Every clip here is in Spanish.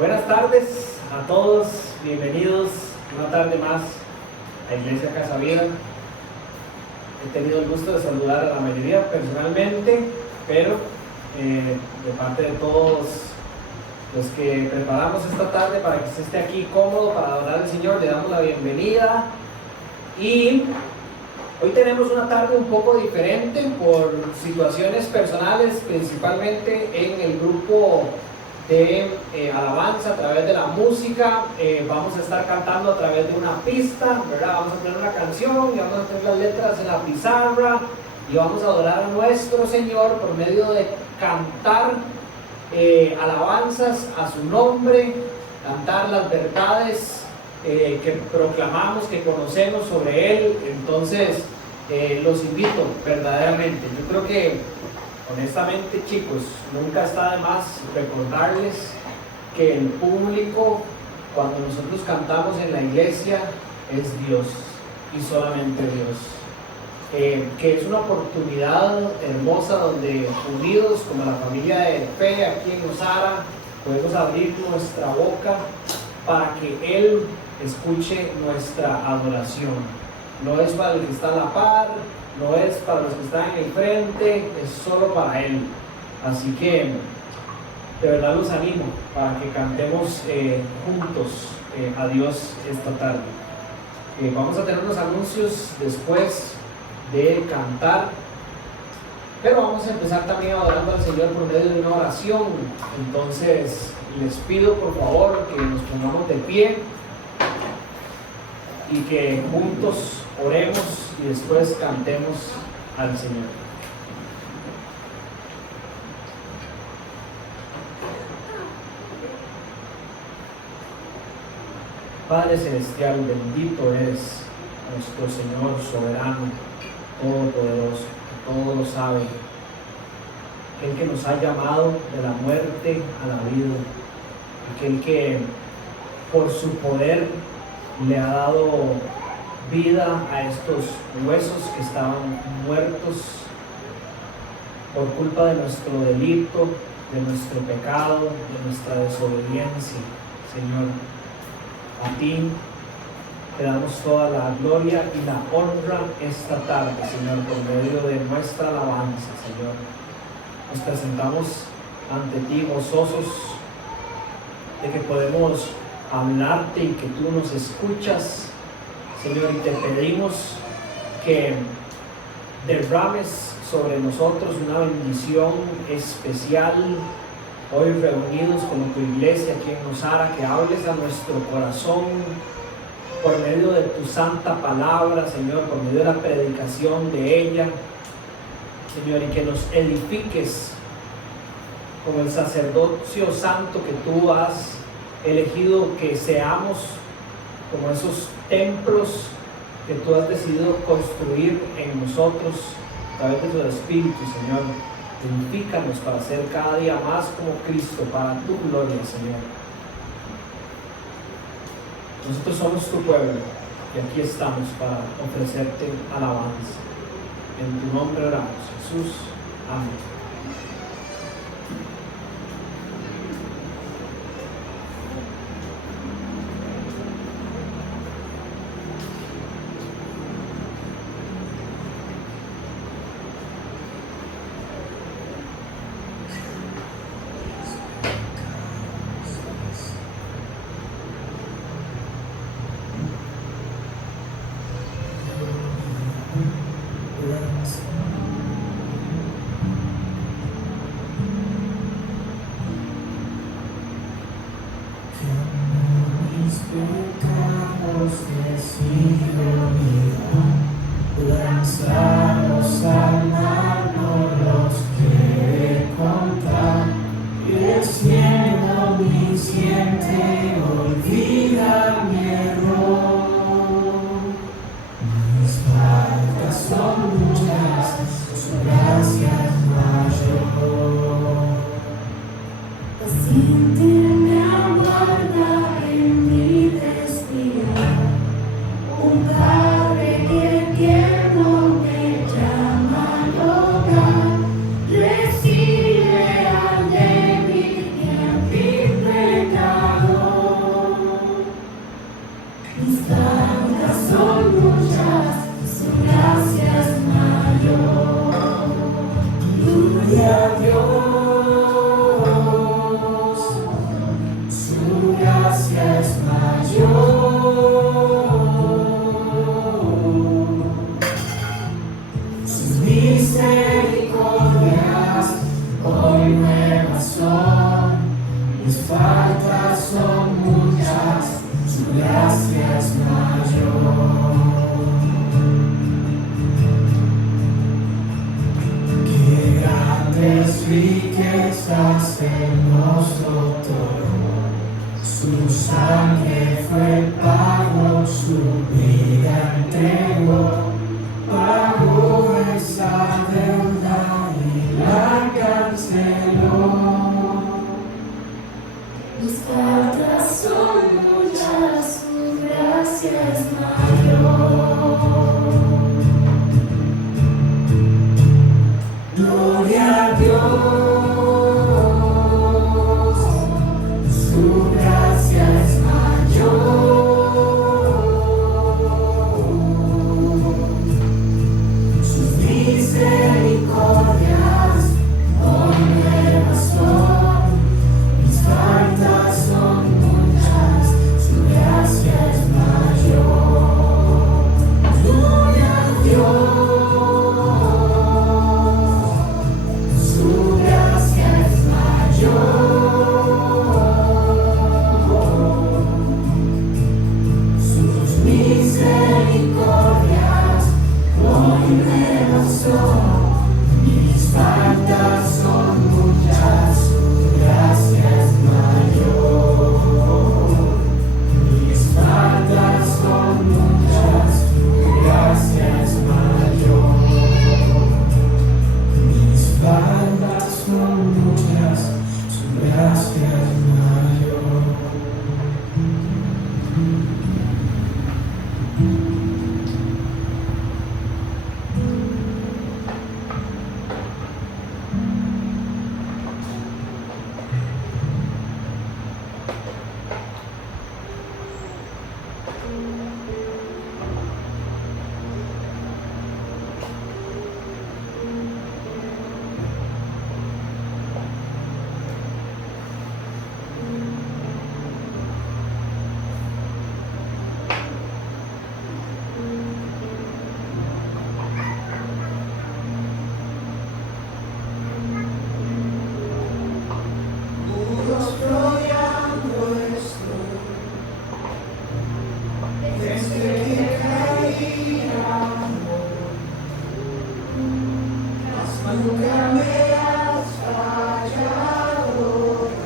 Buenas tardes a todos, bienvenidos una tarde más a Iglesia Casa Vida. He tenido el gusto de saludar a la mayoría personalmente, pero de parte de todos los que preparamos esta tarde para que usted esté aquí cómodo para adorar al Señor, le damos la bienvenida. Y hoy tenemos una tarde un poco diferente por situaciones personales, principalmente en el grupo de alabanza a través de la música. Vamos a estar cantando a través de una pista, ¿verdad? Vamos a tener una canción y vamos a tener las letras en la pizarra y vamos a adorar a nuestro Señor por medio de cantar alabanzas a su nombre, cantar las verdades que proclamamos, que conocemos sobre Él. Entonces los invito verdaderamente. Yo creo que honestamente, chicos, nunca está de más recordarles que el público, cuando nosotros cantamos en la iglesia, es Dios y solamente Dios. Que es una oportunidad hermosa donde, unidos como la familia de fe aquí en Osara, podemos abrir nuestra boca para que Él escuche nuestra adoración. No es para el que está a la par, no es para los que están en el frente, es solo para Él. Así que de verdad los animo para que cantemos juntos a Dios esta tarde. Vamos a tener unos anuncios después de cantar, pero vamos a empezar también adorando al Señor por medio de una oración. Entonces les pido por favor que nos pongamos de pie y que juntos oremos y después cantemos al Señor. Padre Celestial, bendito es nuestro Señor soberano, todopoderoso, que todo lo sabe, aquel que nos ha llamado de la muerte a la vida, aquel que por su poder le ha dado vida a estos huesos que estaban muertos por culpa de nuestro delito, de nuestro pecado, de nuestra desobediencia. Señor, a ti te damos toda la gloria y la honra esta tarde, Señor, por medio de nuestra alabanza, Señor. Nos presentamos ante ti gozosos de que podemos hablarte y que tú nos escuchas, Señor, y te pedimos que derrames sobre nosotros una bendición especial hoy reunidos como tu iglesia aquí en Osara, que hables a nuestro corazón por medio de tu santa palabra, Señor, por medio de la predicación de ella, Señor, y que nos edifiques como el sacerdocio santo que tú has elegido que seamos, como esos templos que tú has decidido construir en nosotros a través de tu Espíritu, Señor. Edifícanos para ser cada día más como Cristo, para tu gloria, Señor. Nosotros somos tu pueblo y aquí estamos para ofrecerte alabanza. En tu nombre oramos, Jesús. Amén. Lanzados al mar, no los quiere contar, y el cielo omnisciente olvida mi error. Mis faltas son muchas, su gracia es mayor. Paciente me aguarda en mi destino, un Padre que tierno me llama al hogar, recibe al débil y a mi pecado. nos lo tomó. Su sangre fue el pago, su vida entregó. Pagó esa deuda y la canceló. Mis faltas son muchas, su gracia es mayor. Gloria a Dios, su gracia es mayor. Sus misericordias son nuevas son. Mis faltas son muchas, su gracia es mayor. Gloria a Dios. Su gracia es mayor. Sus misericordias muy nuevas son. Mis faltas son muchas, su gracia es mayor. Mis faltas son muchas, su gracia es mayor. Mis faltas son muchas, su gracia es mayor. Muros rodeando esto, desde que caíamos, mas nunca me has fallado,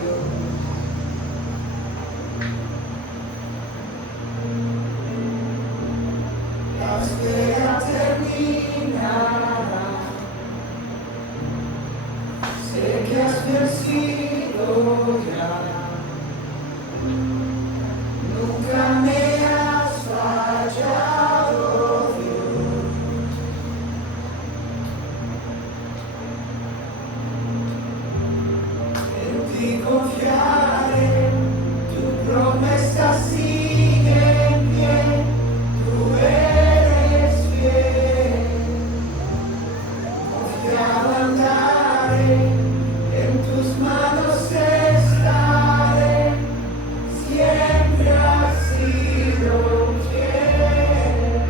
Dios. La espera terminará, sé que has vencido ya. Nunca me has fallado, Dios. En ti confiaré, tu promesa sigue en pie, tú eres fiel. Confiado andaré, en tus manos estaré, siempre has sido fiel.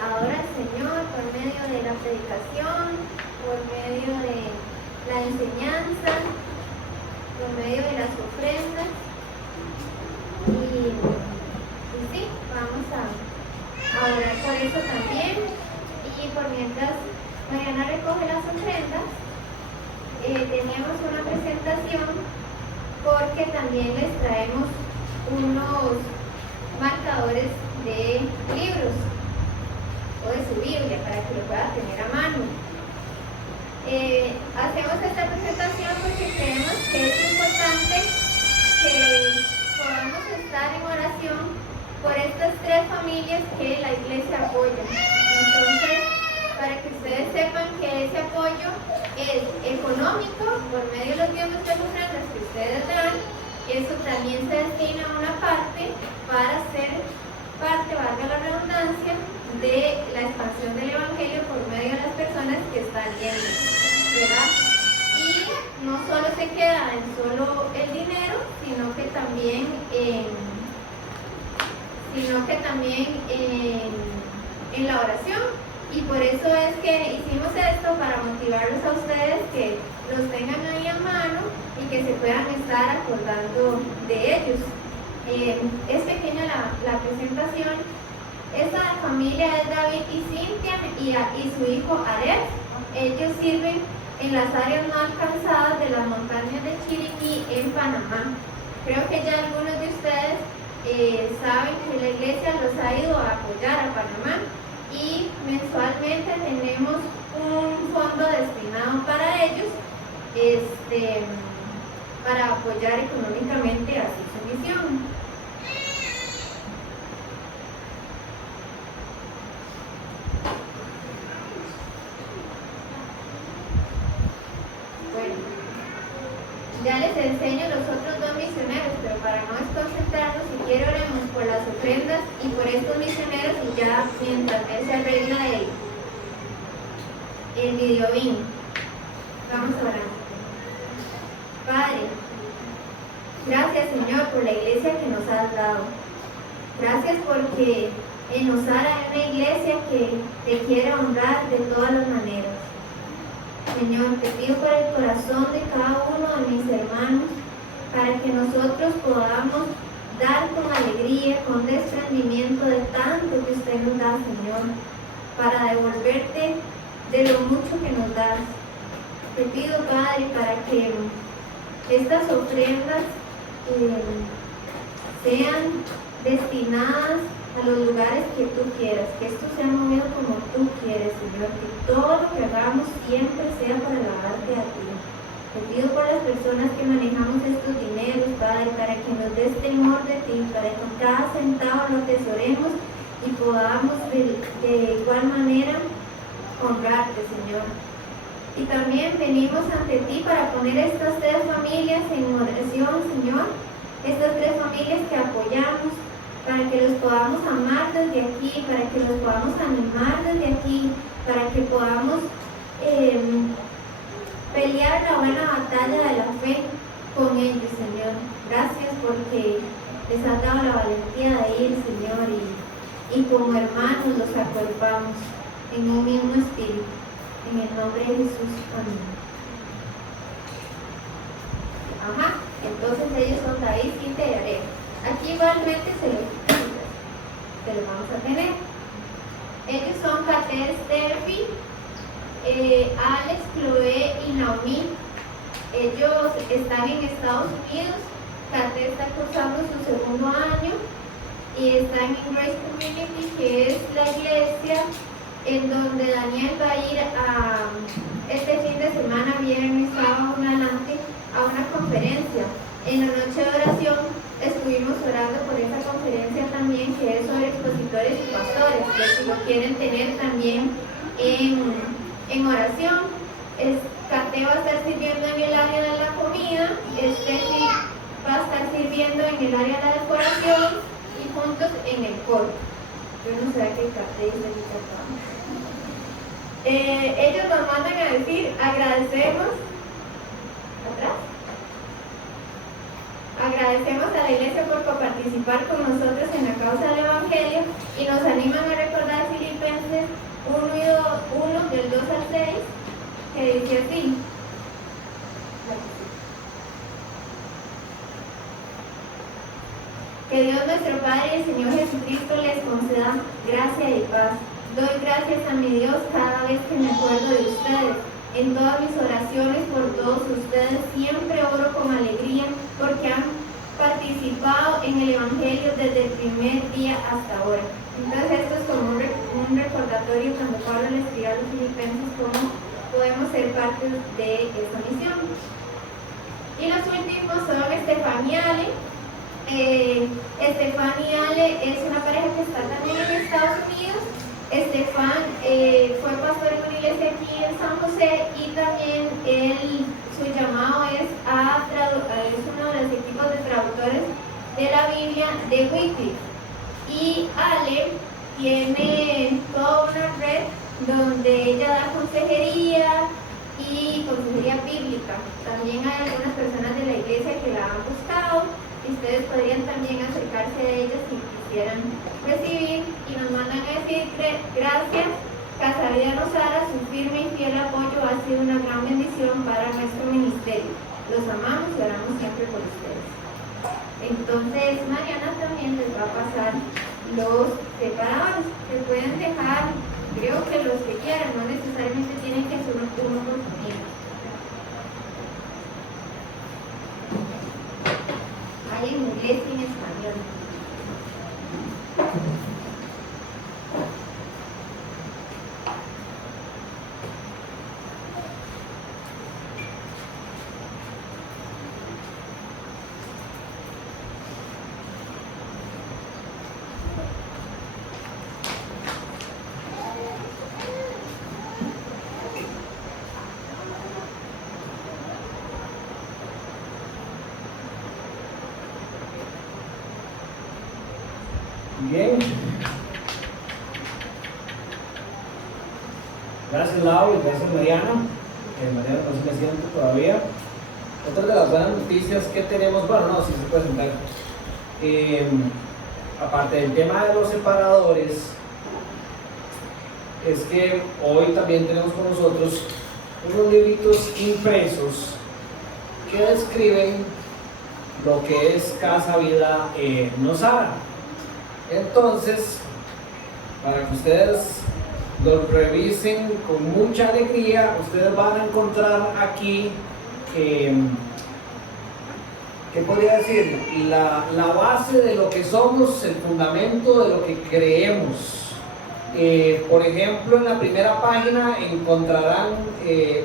adora al Señor por medio de la predicación, por medio de la enseñanza, por medio de las ofrendas. Y sí, vamos a orar por eso también. Y por mientras Mariana recoge las ofrendas, teníamos una presentación porque también les traemos unos marcadores de libros o de su Biblia para que lo pueda tener a mano. Hacemos esta presentación porque creemos que es importante que podamos estar en oración por estas 3 familias que la iglesia apoya. Entonces, para que ustedes sepan que ese apoyo es económico por medio de los diezmos de ofrendas que ustedes dan. Eso también se destina a una parte para ser parte, valga la redundancia, de la expansión del Evangelio por medio de las personas que están yendo, ¿verdad? Y no solo se queda en solo el dinero, sino que también en la oración. Y por eso es que hicimos esto, para motivarlos a ustedes que los tengan ahí a mano y que se puedan estar acordando de ellos. Es pequeña la presentación. Esta familia es David y Cintia y su hijo Aref. Ellos sirven en las áreas no alcanzadas de las montañas de Chiriquí en Panamá. Creo que ya algunos de ustedes saben que la iglesia los ha ido a apoyar a Panamá. Y mensualmente tenemos un fondo destinado para ellos, para apoyar económicamente así su misión. Bueno, ya les enseño los otros 2 misioneros, pero para no desconcentrarnos, si quiero oremos por las ofrendas y por estos misioneros, y ya mientras se arregla el videobin. Vamos a orar. Padre, gracias Señor por la iglesia que nos has dado. Gracias porque en Osara hay una iglesia que te quiere honrar de todas las maneras. Señor, te pido por el corazón de cada uno de mis hermanos, para que nosotros podamos dar con alegría, con desprendimiento de tanto que usted nos da, Señor, para devolverte de lo mucho que nos das. Te pido, Padre, para que estas ofrendas sean destinadas a los lugares que tú quieras, que esto sea movido como tú quieres, Señor, que todo lo que hagamos siempre sea para alabarte a ti. Te pido por las personas que manejamos estos dineros, Padre, para que nos des temor de ti, para que cada centavo lo atesoremos y podamos de igual manera honrarte, Señor. Y también venimos ante ti para poner estas 3 familias en oración, Señor, estas 3 familias que apoyamos, para que los podamos amar desde aquí, para que los podamos animar desde aquí, para que podamos pelear la buena batalla de la fe con ellos, Señor. Gracias porque les has dado la valentía de ir, Señor, y como hermanos los acuerpamos en un mismo espíritu. En el nombre de Jesús, amén. Ajá, entonces ellos son David, Cintia y Aref. Aquí igualmente se los vamos a tener. Ellos son Cater, Steffi, Alex, Chloe y Naomi. Ellos están en Estados Unidos. Cater está cursando su 2º año y están en Grace Community, que es la iglesia en donde Daniel va a ir este fin de semana, viernes, sábado en adelante, a una conferencia. En la noche de oración estuvimos orando por esa conferencia también, que es sobre expositores y pastores, que si lo quieren tener también en oración. Cate va a estar sirviendo en el área de la comida, Steffi va a estar sirviendo en el área de la decoración y juntos en el coro. Yo no sé qué Cate dice mi papá. Ellos nos mandan a decir, agradecemos, atrás, Agradecemos a la Iglesia por participar con nosotros en la causa del Evangelio y nos animan a recordar Filipenses 1 del 2 al 6, que dice así. Que Dios nuestro Padre y el Señor Jesucristo les conceda gracia y paz. Doy gracias a mi Dios cada vez que me acuerdo de ustedes. En todas mis oraciones por todos ustedes siempre oro con alegría porque han participado en el Evangelio desde el primer día hasta ahora. Entonces esto es como un recordatorio cuando Pablo le escribe a los filipenses cómo podemos ser parte de esa misión. Y los últimos son Estefan y Ale. Estefan y Ale es una pareja que está también en Estados Unidos. Estefan fue pastor en una iglesia aquí en San José y también su llamado es uno de los equipos de traductores de la Biblia de Wycliffe. Y Ale tiene toda una red donde ella da consejería y consejería bíblica. También hay algunas personas de la iglesia que la han buscado y ustedes podrían también acercarse a ellas si quisieran recibir y nos mandan a decir gracias. Casa Vida Nosara, su firme y fiel apoyo ha sido una gran bendición para nuestro ministerio. Los amamos y oramos siempre por ustedes. Entonces Mariana también les va a pasar los separadores que pueden dejar, creo que los que quieran, no necesariamente tienen que ser uno por familia. Hay en inglés y en español. Bien. Gracias Lau y gracias Mariana. Mariana no se me siente todavía. Otra de las buenas noticias que tenemos, bueno, no, sí se puede sentar. Aparte del tema de los separadores, es que hoy también tenemos con nosotros unos libritos impresos que describen lo que es Casa Vida Nosara. Entonces, para que ustedes los revisen con mucha alegría, ustedes van a encontrar aquí, ¿qué podría decir? La base de lo que somos, el fundamento de lo que creemos. Por ejemplo, en la primera página encontrarán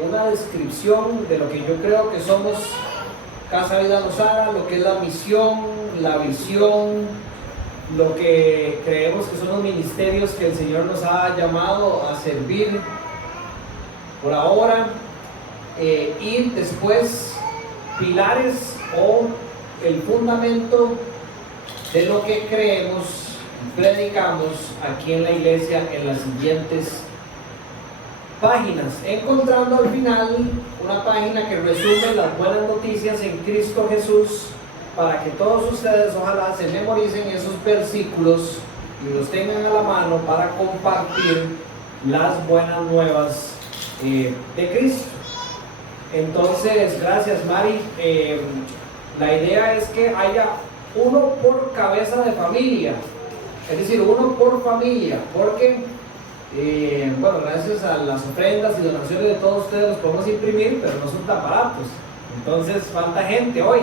una descripción de lo que yo creo que somos Casa Vida Nosara, lo que es la misión, la visión, lo que creemos que son los ministerios que el Señor nos ha llamado a servir por ahora, y después pilares o el fundamento de lo que creemos y predicamos aquí en la iglesia en las siguientes páginas, encontrando al final una página que resume las buenas noticias en Cristo Jesús, para que todos ustedes ojalá se memoricen esos versículos y los tengan a la mano para compartir las buenas nuevas de Cristo. Entonces, gracias Mari. La idea es que haya uno por cabeza de familia, es decir, uno por familia, porque bueno, gracias a las ofrendas y donaciones de todos ustedes los podemos imprimir, pero no son tan baratos, entonces falta gente hoy.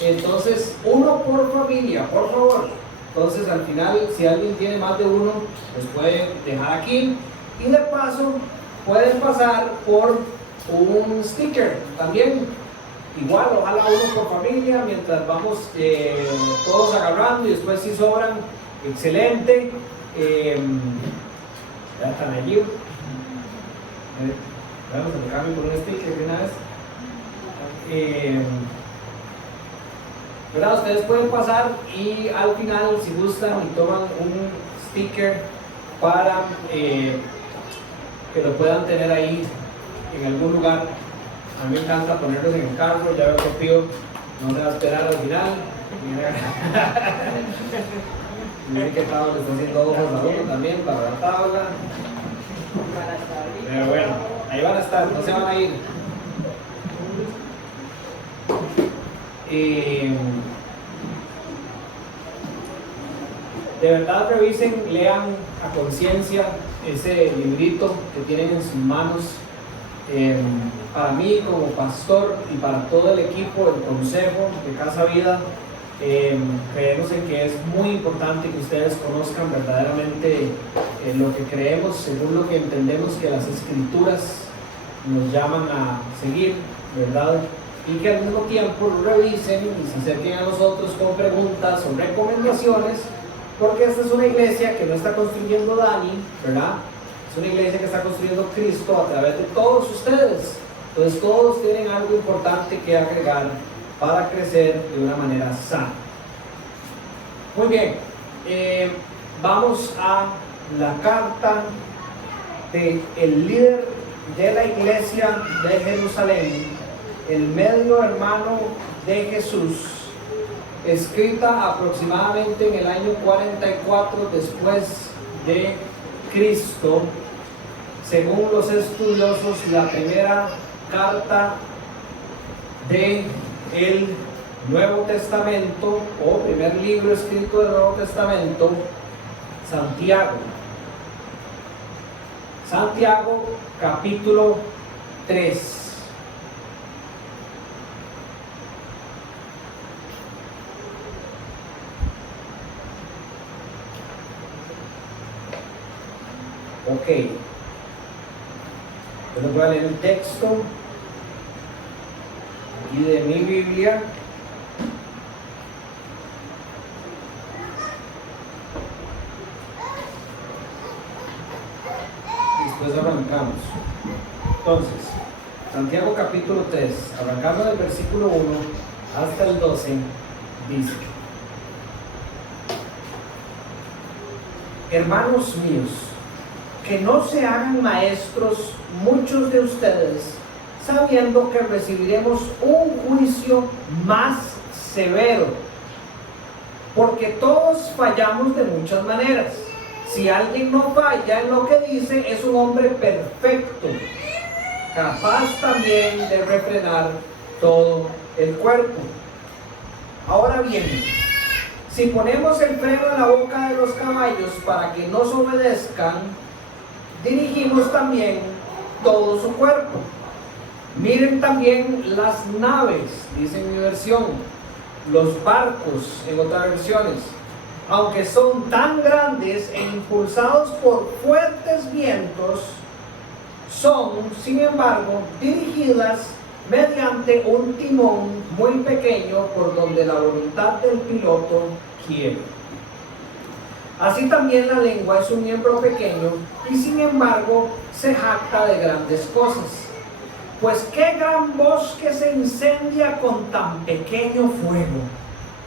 Entonces, uno por familia, por favor. Entonces, al final, si alguien tiene más de uno, los puede dejar aquí. Y de paso, pueden pasar por un sticker también. Igual, ojalá uno por familia, mientras vamos todos agarrando y después si sobran, excelente. Ya están allí. Vamos a cambio por un sticker de una vez. ¿Verdad? Ustedes pueden pasar y al final, si gustan, y toman un sticker para que lo puedan tener ahí en algún lugar. A mí me encanta ponerlos en el carro, ya veo que Pío No se va a esperar al final. Miren que Pablo le está haciendo ojos a uno también para la tabla. Pero bueno, ahí van a estar, no se van a ir. De verdad revisen, lean a conciencia ese librito que tienen en sus manos. Para mí como pastor y para todo el equipo, el consejo de Casa Vida, creemos en que es muy importante que ustedes conozcan verdaderamente lo que creemos según lo que entendemos que las escrituras nos llaman a seguir, ¿verdad? Y que al mismo tiempo lo revisen y se acerquen a nosotros con preguntas o recomendaciones, porque esta es una iglesia que no está construyendo Dani, ¿verdad? Es una iglesia que está construyendo Cristo a través de todos ustedes. Entonces todos tienen algo importante que agregar para crecer de una manera sana. Muy bien, vamos a la carta del líder de la iglesia de Jerusalén, el medio hermano de Jesús, escrita aproximadamente en el año 44 después de Cristo. Según los estudiosos, la primera carta de el Nuevo Testamento o primer libro escrito del Nuevo Testamento, Santiago. Santiago capítulo 3. Ok. Yo les voy a leer el texto aquí de mi Biblia. Después arrancamos. Entonces, Santiago capítulo 3, arrancando del versículo 1 hasta el 12, dice: Hermanos míos, que no se hagan maestros muchos de ustedes, sabiendo que recibiremos un juicio más severo, porque todos fallamos de muchas maneras. Si alguien no falla en lo que dice, es un hombre perfecto, capaz también de refrenar todo el cuerpo. Ahora bien, si ponemos el freno en la boca de los caballos para que nos obedezcan, dirigimos también todo su cuerpo. Miren también las naves, dice en mi versión, los barcos en otras versiones, aunque son tan grandes e impulsados por fuertes vientos, son, sin embargo, dirigidas mediante un timón muy pequeño por donde la voluntad del piloto quiere. Así también la lengua es un miembro pequeño y sin embargo se jacta de grandes cosas. Pues qué gran bosque se incendia con tan pequeño fuego.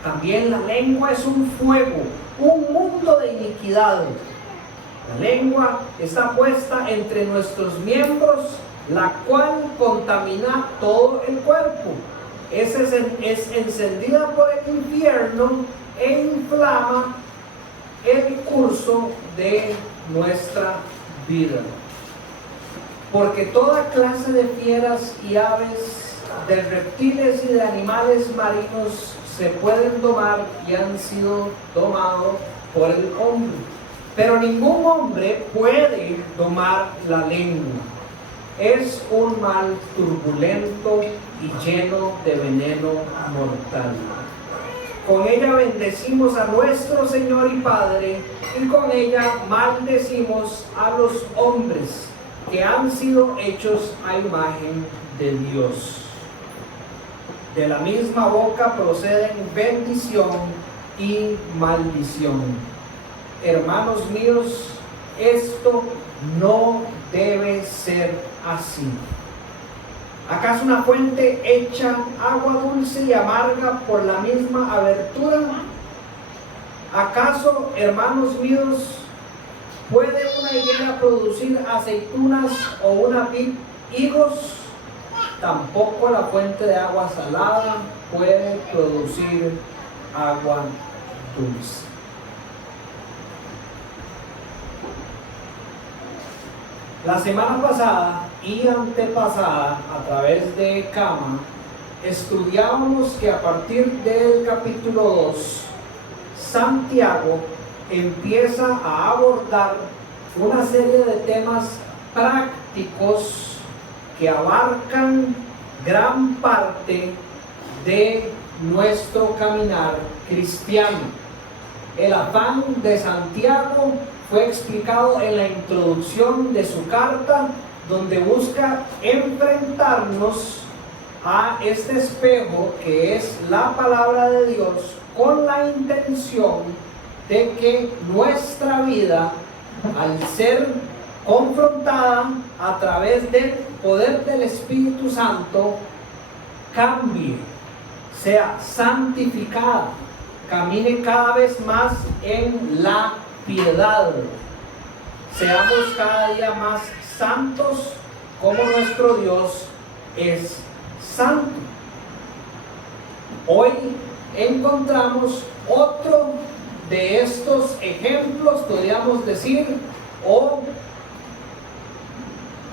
También la lengua es un fuego, un mundo de iniquidad. La lengua está puesta entre nuestros miembros, la cual contamina todo el cuerpo. Es encendida por el infierno e inflama el curso de nuestra vida. Porque toda clase de fieras y aves, de reptiles y de animales marinos se pueden domar y han sido domados por el hombre. Pero ningún hombre puede domar la lengua. Es un mal turbulento y lleno de veneno mortal. Con ella bendecimos a nuestro Señor y Padre, y con ella maldecimos a los hombres que han sido hechos a imagen de Dios. De la misma boca proceden bendición y maldición. Hermanos míos, esto no debe ser así. ¿Acaso una fuente echa agua dulce y amarga por la misma abertura? ¿Acaso, hermanos míos, puede una higuera producir aceitunas o una vid higos? tampoco la fuente de agua salada puede producir agua dulce. La semana pasada y antepasada, a través de Cama, estudiábamos que a partir del capítulo 2, Santiago empieza a abordar una serie de temas prácticos que abarcan gran parte de nuestro caminar cristiano. El afán de Santiago fue explicado en la introducción de su carta, donde busca enfrentarnos a este espejo que es la palabra de Dios, con la intención de que nuestra vida, al ser confrontada a través del poder del Espíritu Santo, cambie, sea santificada, camine cada vez más en la piedad, seamos cada día más santos como nuestro Dios es santo. Hoy encontramos otro de estos ejemplos, podríamos decir, o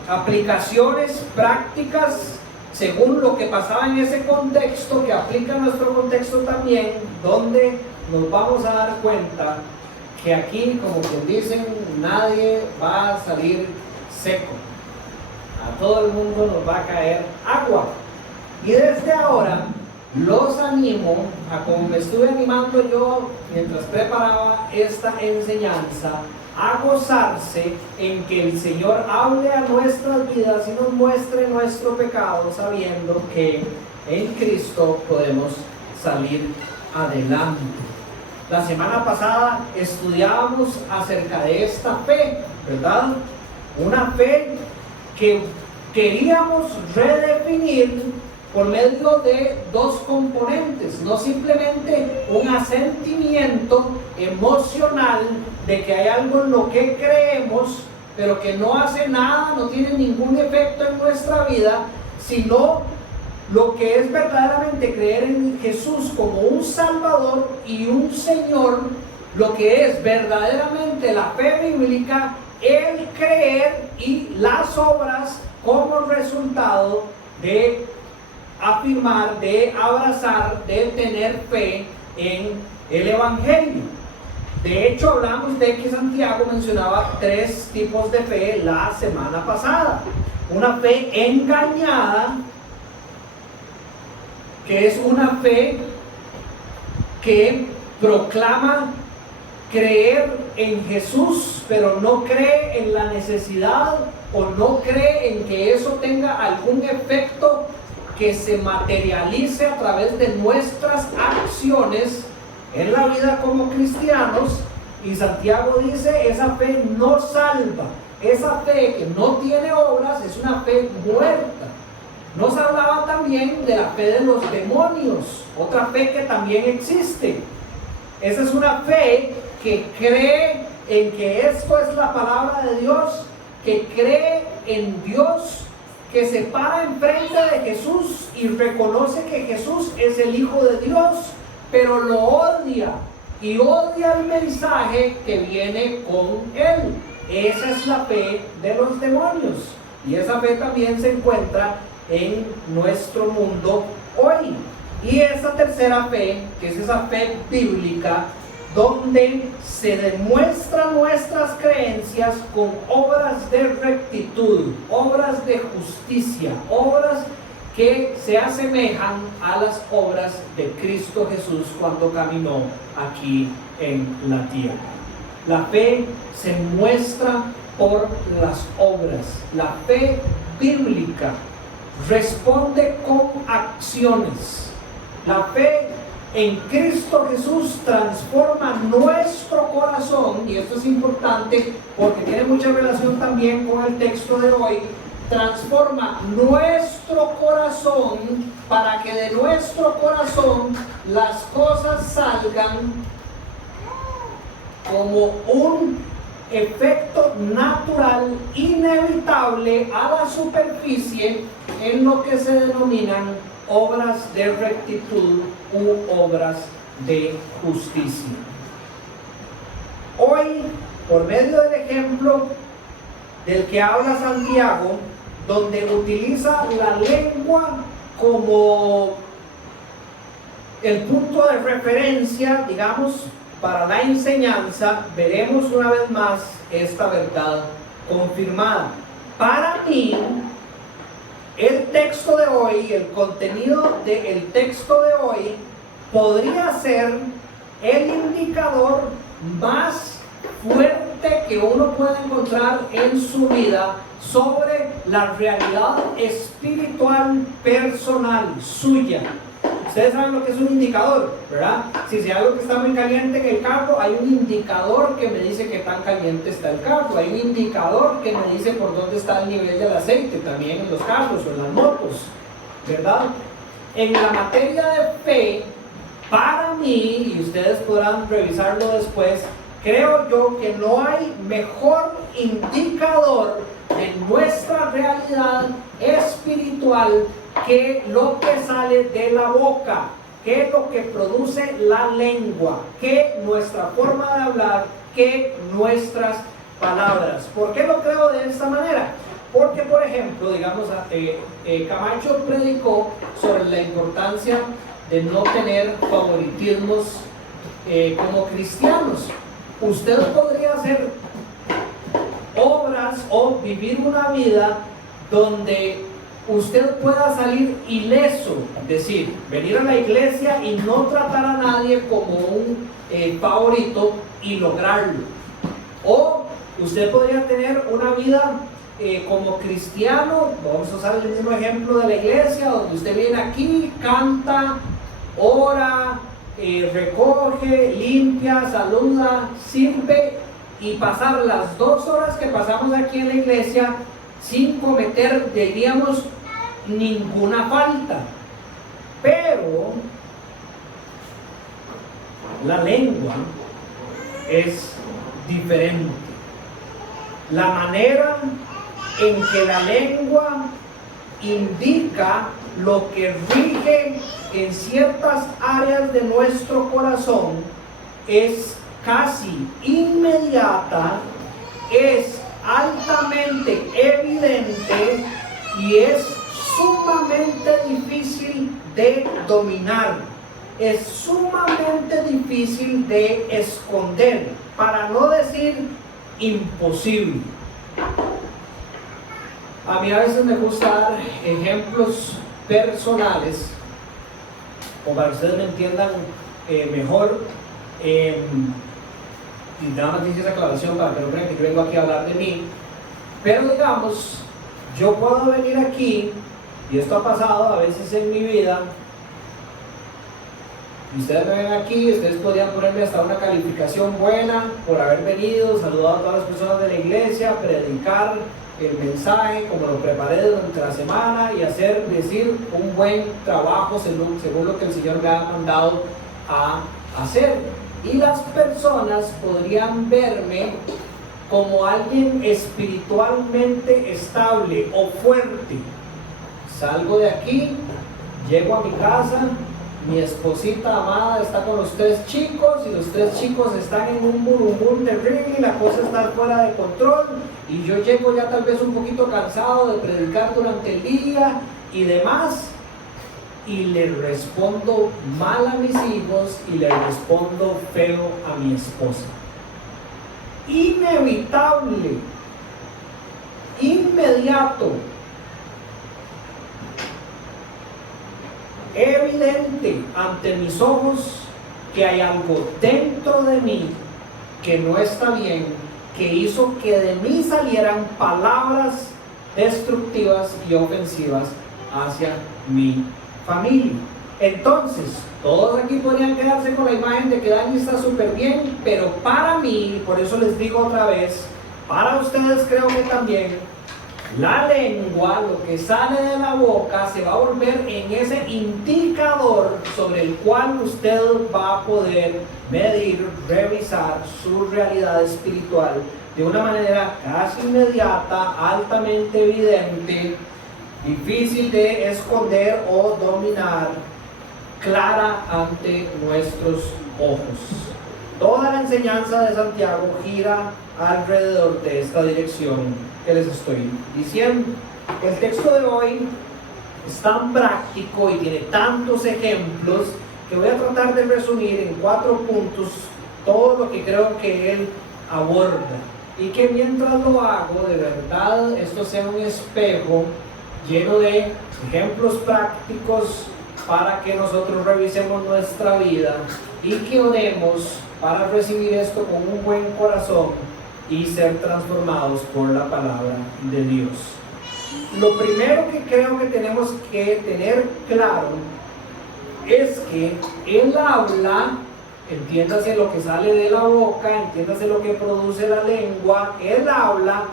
aplicaciones prácticas según lo que pasaba en ese contexto, que aplica a nuestro contexto también, donde nos vamos a dar cuenta que aquí, como quien dicen, nadie va a salir seco. A todo el mundo nos va a caer agua. Y desde ahora los animo a, como me estuve animando yo mientras preparaba esta enseñanza, a gozarse en que el Señor hable a nuestras vidas y nos muestre nuestro pecado, sabiendo que en Cristo podemos salir adelante. La semana pasada estudiábamos acerca de esta fe, ¿verdad? Una fe que queríamos redefinir por medio de dos componentes, no simplemente un asentimiento emocional de que hay algo en lo que creemos, pero que no hace nada, no tiene ningún efecto en nuestra vida, sino lo que es verdaderamente creer en Jesús como un Salvador y un Señor, lo que es verdaderamente la fe bíblica, el creer y las obras como resultado de afirmar, de abrazar, de tener fe en el Evangelio. De hecho, hablamos de que Santiago mencionaba 3 tipos de fe la semana pasada. Una fe engañada, que es una fe que proclama creer en Jesús, pero no cree en la necesidad o no cree en que eso tenga algún efecto que se materialice a través de nuestras acciones en la vida como cristianos. Y Santiago dice, esa fe no salva, esa fe que no tiene obras es una fe muerta. Nos hablaba también de la fe de los demonios, otra fe que también existe. Esa es una fe que cree en que esto es la palabra de Dios, que cree en Dios, que se para enfrente de Jesús y reconoce que Jesús es el Hijo de Dios, pero lo odia y odia el mensaje que viene con él. Esa es la fe de los demonios, y esa fe también se encuentra en nuestro mundo hoy. Y esa tercera fe, que es esa fe bíblica, donde se demuestran nuestras creencias con obras de rectitud, obras de justicia, obras que se asemejan a las obras de Cristo Jesús cuando caminó aquí en la tierra. La fe se muestra por las obras. La fe bíblica responde con acciones. La fe en Cristo Jesús transforma nuestro corazón, y esto es importante porque tiene mucha relación también con el texto de hoy. Transforma nuestro corazón para que de nuestro corazón las cosas salgan como un efecto natural inevitable a la superficie en lo que se denominan obras de rectitud u obras de justicia. Hoy, por medio del ejemplo del que habla Santiago, donde utiliza la lengua como el punto de referencia, digamos, para la enseñanza, veremos una vez más esta verdad confirmada. Para mí, el texto de hoy, el contenido del texto de hoy, podría ser el indicador más fuerte que uno puede encontrar en su vida sobre la realidad espiritual personal suya. Ustedes saben lo que es un indicador, ¿verdad? Si hay algo que está muy caliente en el carro, hay un indicador que me dice qué tan caliente está el carro. Hay un indicador que me dice por dónde está el nivel del aceite, también en los carros o en las motos, ¿verdad? En la materia de fe, para mí, y ustedes podrán revisarlo después, creo yo que no hay mejor indicador de nuestra realidad espiritual que lo que sale de la boca, que es lo que produce la lengua, que nuestra forma de hablar, que nuestras palabras. ¿Por qué lo creo de esta manera? Porque, por ejemplo, digamos, Camacho predicó sobre la importancia de no tener favoritismos como cristianos. Usted podría hacer obras o vivir una vida donde usted pueda salir ileso, es decir, venir a la iglesia y no tratar a nadie como un favorito y lograrlo. O usted podría tener una vida como cristiano, vamos a usar el mismo ejemplo de la iglesia, donde usted viene aquí, canta, ora, recoge, limpia, saluda, sirve, y pasar las 2 horas que pasamos aquí en la iglesia sin cometer, diríamos, ninguna falta. Pero la lengua es diferente. La manera en que la lengua indica lo que rige en ciertas áreas de nuestro corazón es casi inmediata, es altamente evidente y es sumamente difícil de dominar, es sumamente difícil de esconder, para no decir imposible. A mí a veces me gusta dar ejemplos personales, o para que ustedes me entiendan mejor, y nada más dice esa aclaración para que no crean que yo vengo aquí a hablar de mí. Pero digamos, yo puedo venir aquí, y esto ha pasado a veces en mi vida, y ustedes me ven aquí, ustedes podrían ponerme hasta una calificación buena por haber venido, saludado a todas las personas de la iglesia, predicar el mensaje como lo preparé durante la semana y decir un buen trabajo según lo que el Señor me ha mandado a hacer. Y las personas podrían verme como alguien espiritualmente estable o fuerte. Salgo de aquí, llego a mi casa, mi esposita amada está con los 3 chicos y los 3 chicos están en un murmur terrible y la cosa está fuera de control, y yo llego ya tal vez un poquito cansado de predicar durante el día y demás, y le respondo mal a mis hijos y le respondo feo a mi esposa. Inevitable, inmediato, evidente ante mis ojos que hay algo dentro de mí que no está bien, que hizo que de mí salieran palabras destructivas y ofensivas hacia mi familia. Entonces, todos aquí podrían quedarse con la imagen de que Dani está súper bien, pero para mí, por eso les digo otra vez, para ustedes creo que también, la lengua, lo que sale de la boca, se va a volver en ese indicador sobre el cual usted va a poder medir, revisar su realidad espiritual de una manera casi inmediata, altamente evidente, difícil de esconder o dominar, clara ante nuestros ojos. Toda la enseñanza de Santiago gira alrededor de esta dirección que les estoy diciendo. El texto de hoy es tan práctico y tiene tantos ejemplos que voy a tratar de resumir en 4 puntos todo lo que creo que él aborda, y que mientras lo hago, de verdad, esto sea un espejo lleno de ejemplos prácticos para que nosotros revisemos nuestra vida y que oremos para recibir esto con un buen corazón y ser transformados por la palabra de Dios. Lo primero que creo que tenemos que tener claro es que el habla, entiéndase lo que sale de la boca, entiéndase lo que produce la lengua, el habla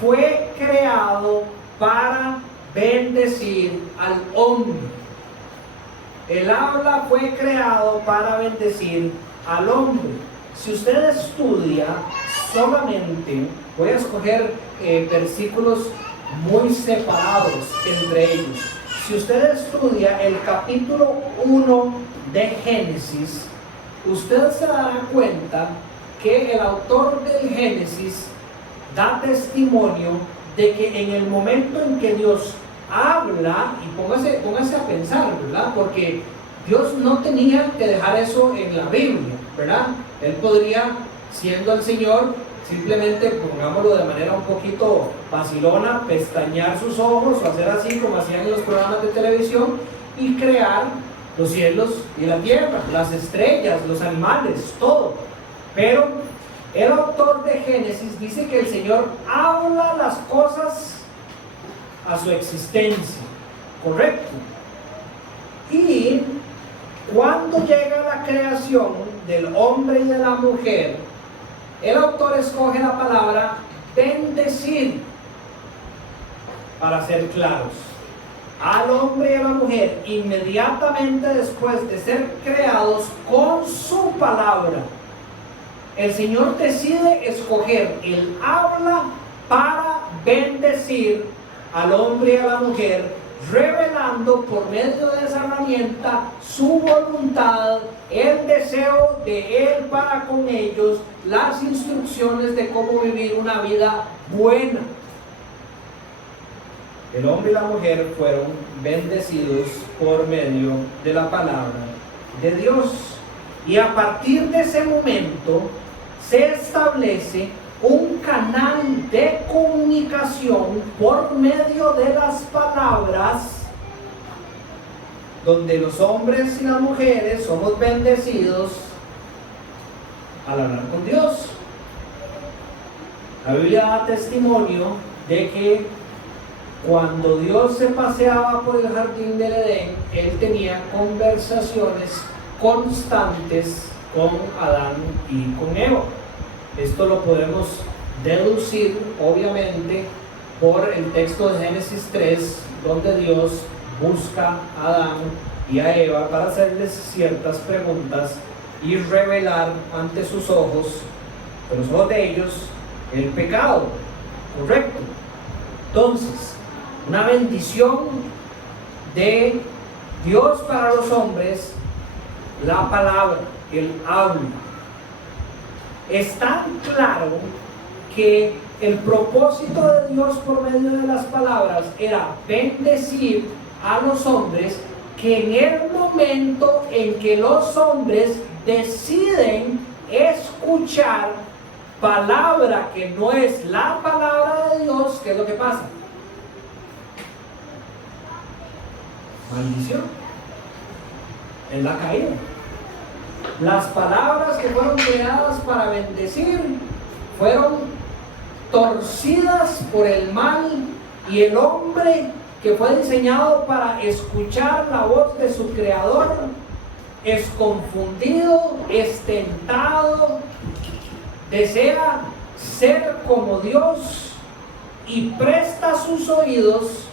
fue creado para bendecir al hombre. El habla fue creado para bendecir al hombre. Si usted estudia solamente, voy a escoger versículos muy separados entre ellos. Si usted estudia el capítulo 1 de Génesis, usted se dará cuenta que el autor del Génesis da testimonio de que en el momento en que Dios habla, y póngase a pensar, ¿verdad? Porque Dios no tenía que dejar eso en la Biblia, ¿verdad? Él podría, siendo el Señor, simplemente, pongámoslo de manera un poquito vacilona, pestañear sus ojos o hacer así como hacían en los programas de televisión y crear los cielos y la tierra, las estrellas, los animales, todo. Pero el autor de Génesis dice que el Señor habla las cosas a su existencia, ¿correcto? Y cuando llega la creación del hombre y de la mujer, el autor escoge la palabra bendecir, para ser claros. Al hombre y a la mujer, inmediatamente después de ser creados con su palabra, el Señor decide escoger el habla para bendecir al hombre y a la mujer, revelando por medio de esa herramienta su voluntad, el deseo de Él para con ellos, las instrucciones de cómo vivir una vida buena. El hombre y la mujer fueron bendecidos por medio de la palabra de Dios. Y a partir de ese momento se establece un canal de comunicación por medio de las palabras, donde los hombres y las mujeres somos bendecidos al hablar con Dios. La Biblia da testimonio de que cuando Dios se paseaba por el jardín del Edén, Él tenía conversaciones constantes con Adán y con Eva. Esto lo podemos deducir, obviamente, por el texto de Génesis 3, donde Dios busca a Adán y a Eva para hacerles ciertas preguntas y revelar ante sus ojos, con los ojos de ellos, el pecado, ¿correcto? Entonces, una bendición de Dios para los hombres, la palabra, el habla. Es tan claro que el propósito de Dios por medio de las palabras era bendecir a los hombres, que en el momento en que los hombres deciden escuchar palabra que no es la palabra de Dios, ¿qué es lo que pasa? Maldición. Es la caída. Las palabras que fueron creadas para bendecir fueron torcidas por el mal, y el hombre que fue diseñado para escuchar la voz de su creador es confundido, es tentado, desea ser como Dios y presta sus oídos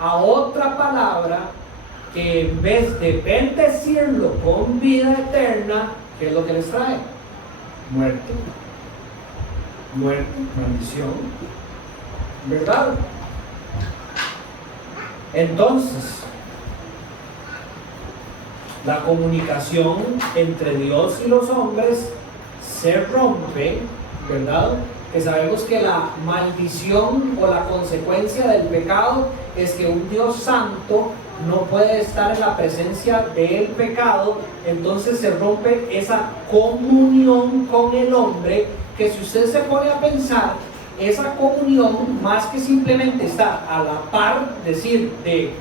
a otra palabra que en vez de bendecirlo con vida eterna, ¿qué es lo que les trae? Muerte. muerte, maldición, ¿verdad? Entonces, la comunicación entre Dios y los hombres se rompe, ¿verdad? Que sabemos que la maldición o la consecuencia del pecado es que un Dios santo no puede estar en la presencia del pecado, entonces se rompe esa comunión con el hombre, que si usted se pone a pensar, esa comunión más que simplemente estar a la par, decir, de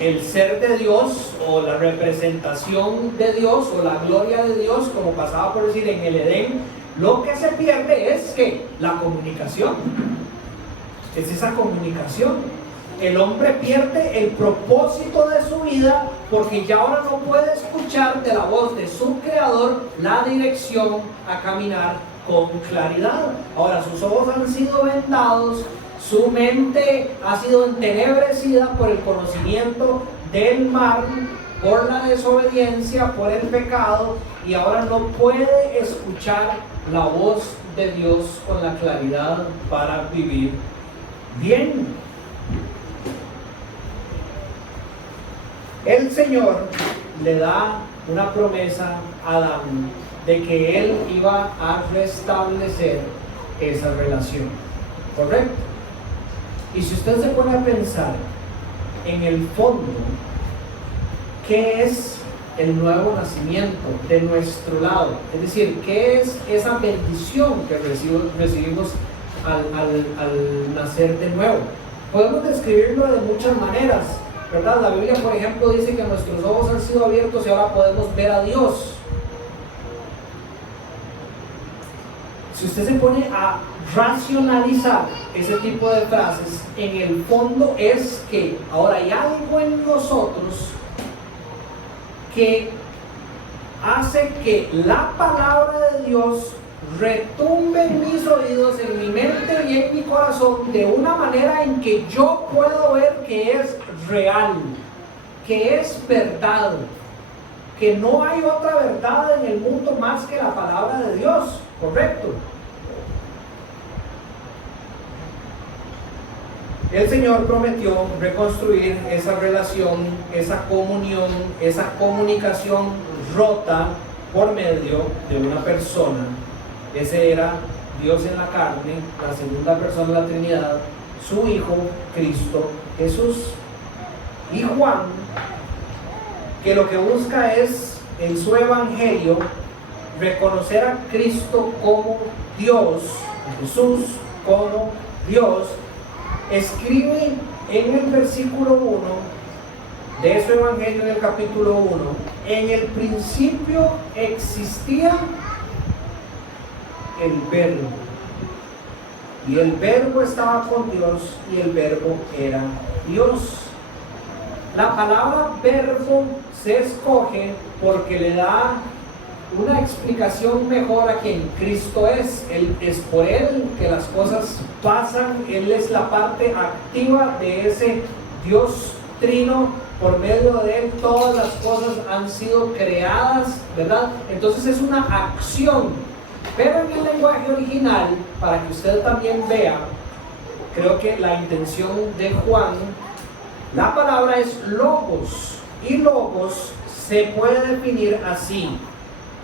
el ser de Dios o la representación de Dios o la gloria de Dios, como pasaba por decir en el Edén, lo que se pierde es que la comunicación, es esa comunicación. El hombre pierde el propósito de su vida porque ya ahora no puede escuchar de la voz de su creador la dirección a caminar con claridad. Ahora sus ojos han sido vendados, su mente ha sido entenebrecida por el conocimiento del mal, por la desobediencia, por el pecado, y ahora no puede escuchar la voz de Dios con la claridad para vivir bien. El Señor le da una promesa a Adán de que Él iba a restablecer esa relación, ¿correcto? Y si usted se pone a pensar en el fondo, ¿qué es el nuevo nacimiento de nuestro lado? Es decir, ¿qué es esa bendición que recibimos al nacer de nuevo? Podemos describirlo de muchas maneras, ¿verdad? La Biblia, por ejemplo, dice que nuestros ojos han sido abiertos y ahora podemos ver a Dios. Si usted se pone a racionalizar ese tipo de frases, en el fondo es que ahora hay algo en nosotros que hace que la palabra de Dios retumbe en mis oídos, en mi mente y en mi corazón de una manera en que yo puedo ver que es real, que es verdad, que no hay otra verdad en el mundo más que la palabra de Dios, ¿correcto? El Señor prometió reconstruir esa relación, esa comunión, esa comunicación rota por medio de una persona. Ese era Dios en la carne, la segunda persona de la Trinidad, su Hijo, Cristo Jesús. Y Juan, que lo que busca es en su evangelio reconocer a Cristo como Dios, a Jesús como Dios, escribe en el versículo 1 de su evangelio, en el capítulo 1, en el principio existía el verbo, y el verbo estaba con Dios, y el verbo era Dios. La palabra verbo se escoge porque le da una explicación mejor a quien Cristo es. Es por Él que las cosas pasan. Él es la parte activa de ese Dios trino. Por medio de Él todas las cosas han sido creadas, ¿verdad? Entonces es una acción. Pero en el lenguaje original, para que usted también vea, creo que la intención de Juan, la palabra es logos. Y logos se puede definir así: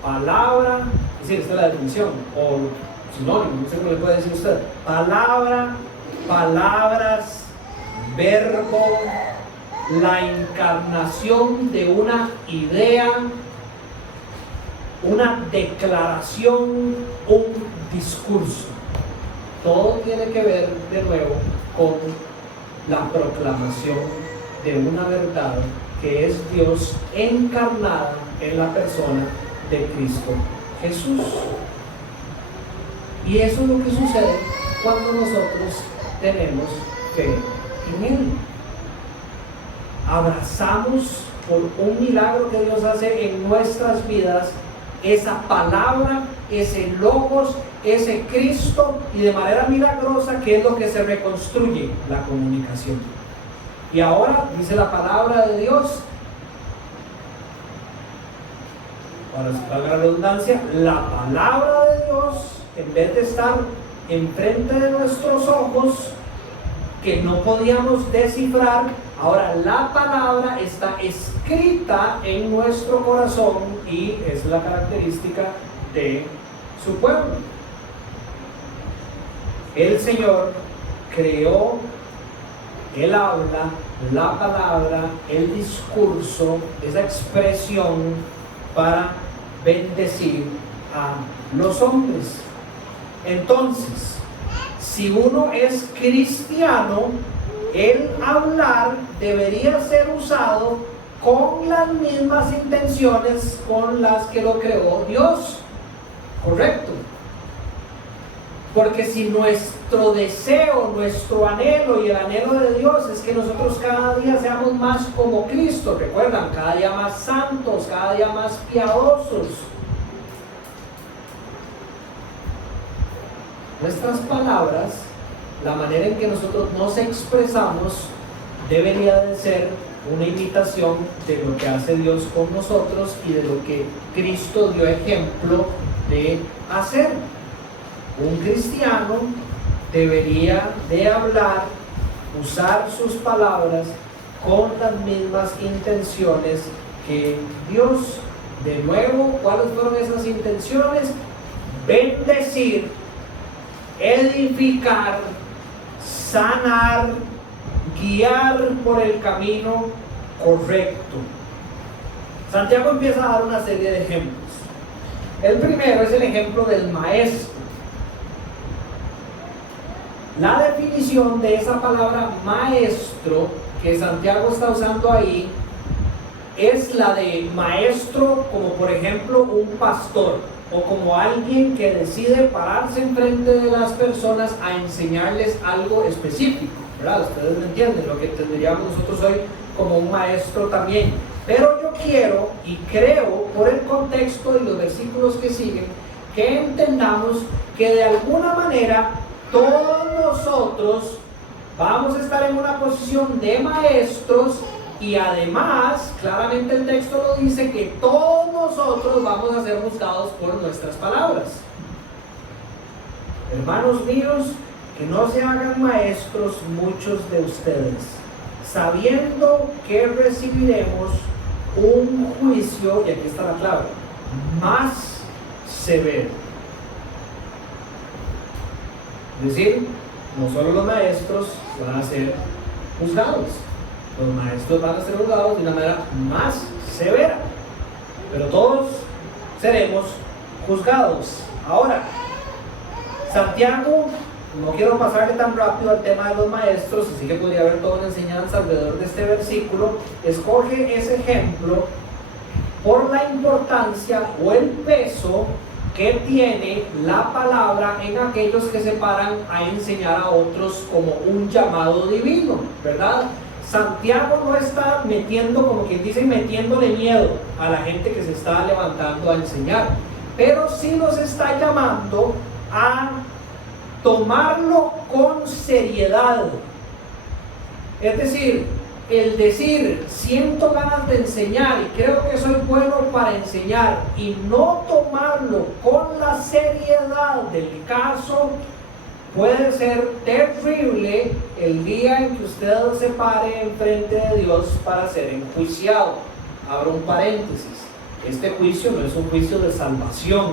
palabra, es decir, esta es la definición, o sinónimo, no sé cómo le puede decir usted. Palabra, palabras, verbo, la encarnación de una idea, una declaración, un discurso. Todo tiene que ver de nuevo con la proclamación de una verdad que es Dios encarnada en la persona de Cristo Jesús. Y eso es lo que sucede cuando nosotros tenemos fe en Él. Abrazamos por un milagro que Dios hace en nuestras vidas esa palabra, ese logos, ese Cristo, y de manera milagrosa, que es lo que se reconstruye la comunicación. Y ahora dice la palabra de Dios, para la redundancia, la palabra de Dios, en vez de estar enfrente de nuestros ojos que no podíamos descifrar. Ahora la palabra está escrita en nuestro corazón y es la característica de su pueblo. El Señor creó el habla, la palabra, el discurso, esa expresión para bendecir a los hombres. Entonces, si uno es cristiano, el hablar debería ser usado con las mismas intenciones con las que lo creó Dios. ¿Correcto? Porque si nuestro deseo, nuestro anhelo y el anhelo de Dios es que nosotros cada día seamos más como Cristo, recuerdan, cada día más santos, cada día más piadosos, nuestras palabras, la manera en que nosotros nos expresamos, debería de ser una imitación de lo que hace Dios con nosotros y de lo que Cristo dio ejemplo de hacer. Un cristiano debería de hablar, usar sus palabras con las mismas intenciones que Dios. De nuevo, ¿cuáles fueron esas intenciones? Bendecir, edificar, sanar, guiar por el camino correcto. Santiago empieza a dar una serie de ejemplos. El primero es el ejemplo del maestro. La definición de esa palabra maestro que Santiago está usando ahí es la de maestro como por ejemplo un pastor o como alguien que decide pararse enfrente de las personas a enseñarles algo específico, ¿verdad? Ustedes me entienden lo que entenderíamos nosotros hoy como un maestro también. Pero yo quiero y creo por el contexto y los versículos que siguen que entendamos que de alguna manera todos nosotros vamos a estar en una posición de maestros y además, claramente el texto lo dice, que todos nosotros vamos a ser juzgados por nuestras palabras. Hermanos míos, que no se hagan maestros muchos de ustedes, sabiendo que recibiremos un juicio, y aquí está la clave, más severo. Es decir, no solo los maestros van a ser juzgados, los maestros van a ser juzgados de una manera más severa, pero todos seremos juzgados. Ahora, Santiago, no quiero pasarle tan rápido al tema de los maestros, así que podría haber toda una enseñanza alrededor de este versículo. Escoge ese ejemplo por la importancia o el peso que tiene la palabra en aquellos que se paran a enseñar a otros como un llamado divino, ¿verdad? Santiago no está metiendo, como quien dice, metiéndole miedo a la gente que se está levantando a enseñar, pero sí los está llamando a tomarlo con seriedad. Es decir, el decir, siento ganas de enseñar y creo que soy bueno para enseñar, y no tomarlo con la seriedad del caso, puede ser terrible el día en que usted se pare enfrente de Dios para ser enjuiciado. Abro un paréntesis, este juicio no es un juicio de salvación,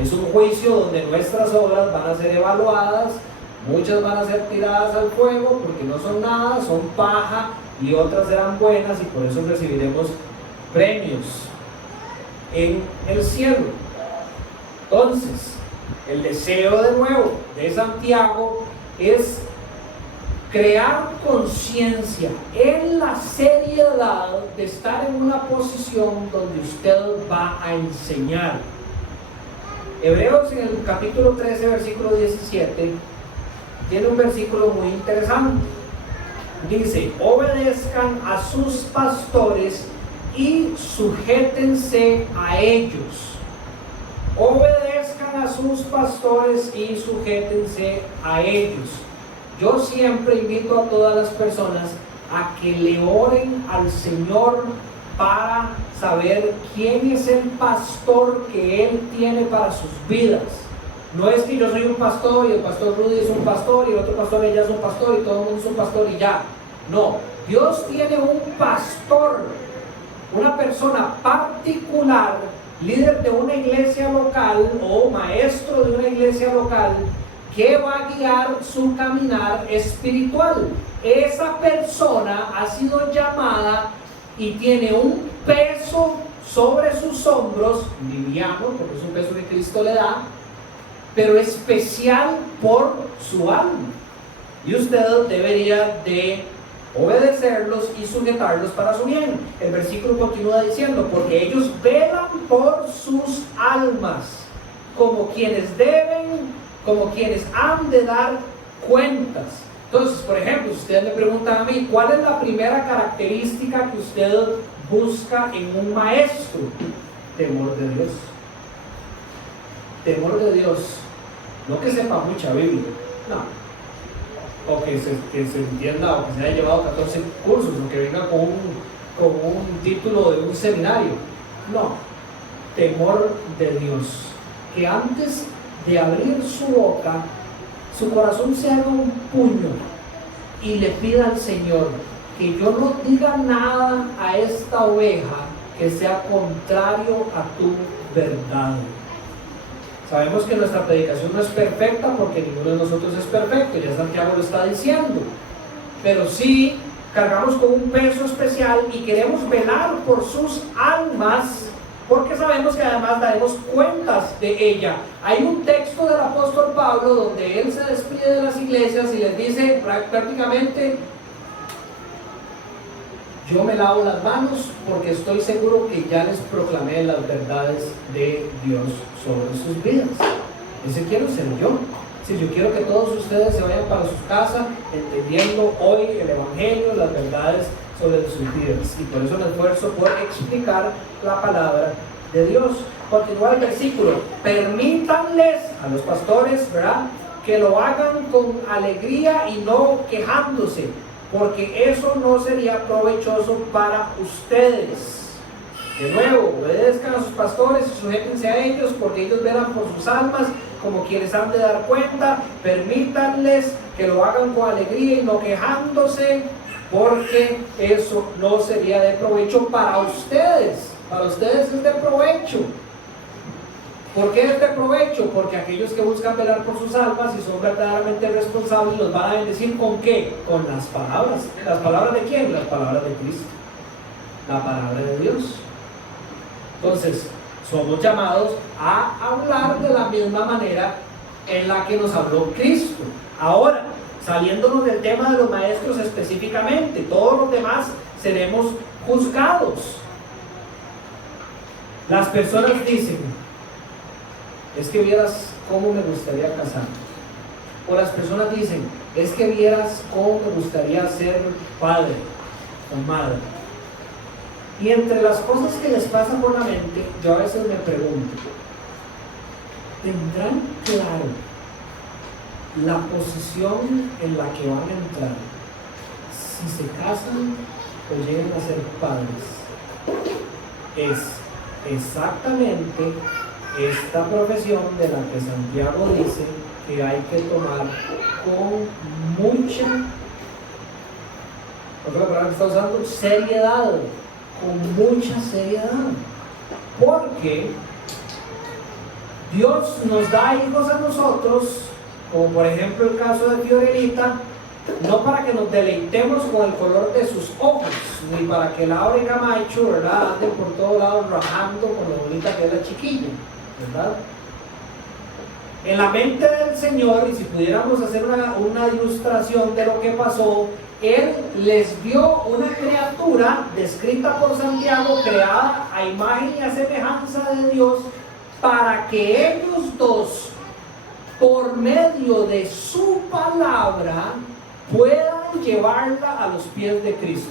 es un juicio donde nuestras obras van a ser evaluadas, muchas van a ser tiradas al fuego porque no son nada, son paja, y otras serán buenas y por eso recibiremos premios en el cielo. Entonces, el deseo de nuevo de Santiago es crear conciencia en la seriedad de estar en una posición donde usted va a enseñar. Hebreos en el capítulo 13, versículo 17, tiene un versículo muy interesante. Dice, obedezcan a sus pastores y sujétense a ellos. Obedezcan a sus pastores y sujétense a ellos. Yo siempre invito a todas las personas a que le oren al Señor para saber quién es el pastor que Él tiene para sus vidas. No es que yo soy un pastor y el pastor Rudy es un pastor y el otro pastor ella es un pastor y todo el mundo es un pastor y ya. No, Dios tiene un pastor, una persona particular, líder de una iglesia local o maestro de una iglesia local, que va a guiar su caminar espiritual. Esa persona ha sido llamada y tiene un peso sobre sus hombros, liviano, porque es un peso que Cristo le da, pero especial por su alma. Y usted debería de obedecerlos y sujetarlos para su bien. El versículo continúa diciendo, porque ellos velan por sus almas, como quienes deben, como quienes han de dar cuentas. Entonces, por ejemplo, si ustedes me preguntan a mí, ¿cuál es la primera característica que usted busca en un maestro? Temor de Dios. Temor de Dios. No que sepa mucha Biblia, no. O que se entienda, o que se haya llevado 14 cursos, o que venga con un título de un seminario. No. Temor de Dios. Que antes de abrir su boca, su corazón se haga un puño y le pida al Señor que yo no diga nada a esta oveja que sea contrario a tu verdad. Sabemos que nuestra predicación no es perfecta porque ninguno de nosotros es perfecto, ya Santiago lo está diciendo, pero sí cargamos con un peso especial y queremos velar por sus almas, porque sabemos que además daremos cuentas de ella. Hay un texto del apóstol Pablo donde él se despide de las iglesias y les dice prácticamente: yo me lavo las manos porque estoy seguro que ya les proclamé las verdades de Dios sobre sus vidas. Ese quiero ser yo. Si yo quiero que todos ustedes se vayan para sus casas entendiendo hoy el Evangelio, las verdades sobre sus vidas, y por eso me esfuerzo por explicar la palabra de Dios. Continúa el versículo: permítanles a los pastores, ¿verdad?, que lo hagan con alegría y no quejándose, porque eso no sería provechoso para ustedes. De nuevo, obedezcan a sus pastores y sujétense a ellos, porque ellos velan por sus almas como quienes han de dar cuenta. Permítanles que lo hagan con alegría y no quejándose, porque eso no sería de provecho para ustedes. Para ustedes es de provecho. ¿Por qué es de provecho? Porque aquellos que buscan velar por sus almas y son verdaderamente responsables los van a bendecir ¿con qué? Con las palabras. ¿Las palabras de quién? Las palabras de Cristo. La palabra de Dios. Entonces, somos llamados a hablar de la misma manera en la que nos habló Cristo. Ahora, saliéndonos del tema de los maestros específicamente, todos los demás seremos juzgados. Las personas dicen: es que vieras cómo me gustaría casar. O las personas dicen: es que vieras cómo me gustaría ser padre o madre. Y entre las cosas que les pasan por la mente, yo a veces me pregunto: ¿tendrán claro la posición en la que van a entrar si se casan o llegan a ser padres? Es exactamente esta profesión de la que Santiago dice que hay que tomar con mucha, otra palabra que está usando, seriedad, con mucha seriedad, porque Dios nos da hijos a nosotros, como por ejemplo el caso de Fiorelita, no para que nos deleitemos con el color de sus ojos, ni para que Laura y Camacho, ¿verdad?, anden por todos lados rajando con lo bonita que es la chiquilla, ¿verdad? En la mente del Señor, y si pudiéramos hacer una ilustración de lo que pasó, Él les dio una criatura descrita por Santiago, creada a imagen y a semejanza de Dios, para que ellos dos, por medio de su palabra, puedan llevarla a los pies de Cristo.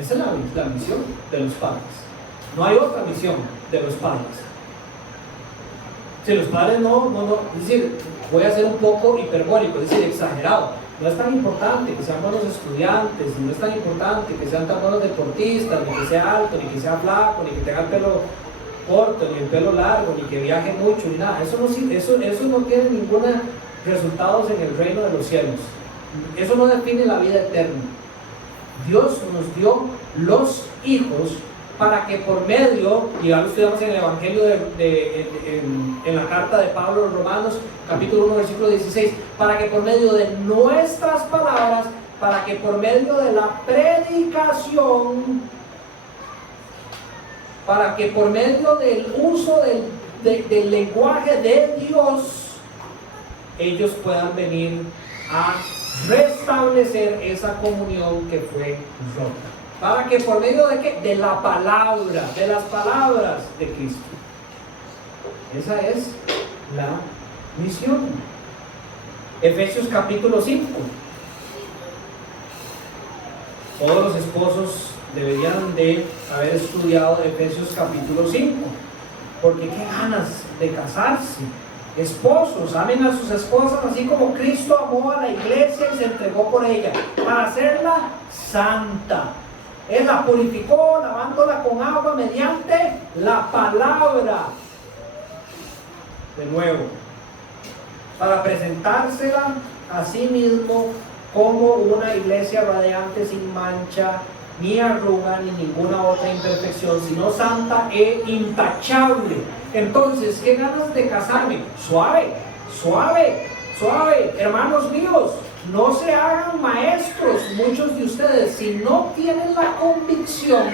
Esa es la misión de los padres. No hay otra misión de los padres. Si los padres no, es decir, voy a ser un poco hiperbólico, es decir, exagerado. No es tan importante que sean buenos estudiantes, no es tan importante que sean tan buenos deportistas, ni que sea alto, ni que sea flaco, ni que tenga el pelo corto, ni el pelo largo, ni que viaje mucho, ni nada. Eso no tiene ningún resultados en el reino de los cielos. Eso no define la vida eterna. Dios nos dio los hijos para que por medio, y ya lo estudiamos en el Evangelio en la carta de Pablo a los Romanos, capítulo 1, versículo 16, para que por medio de nuestras palabras, para que por medio de la predicación, para que por medio del uso del lenguaje de Dios, ellos puedan venir a restablecer esa comunión que fue rota. ¿Para que por medio de qué? De la palabra, de las palabras de Cristo. Esa es la misión. Efesios capítulo 5. Todos los esposos deberían de haber estudiado Efesios capítulo 5, porque qué ganas de casarse. Esposos, amen a sus esposas así como Cristo amó a la iglesia y se entregó por ella, para hacerla santa. Él la purificó lavándola con agua mediante la palabra. De nuevo, para presentársela a sí mismo como una iglesia radiante, sin mancha, ni arruga, ni ninguna otra imperfección, sino santa e intachable. Entonces, ¿qué ganas de casarme? Suave, suave, suave. Hermanos míos, no se hagan maestros, muchos de ustedes, si no tienen la convicción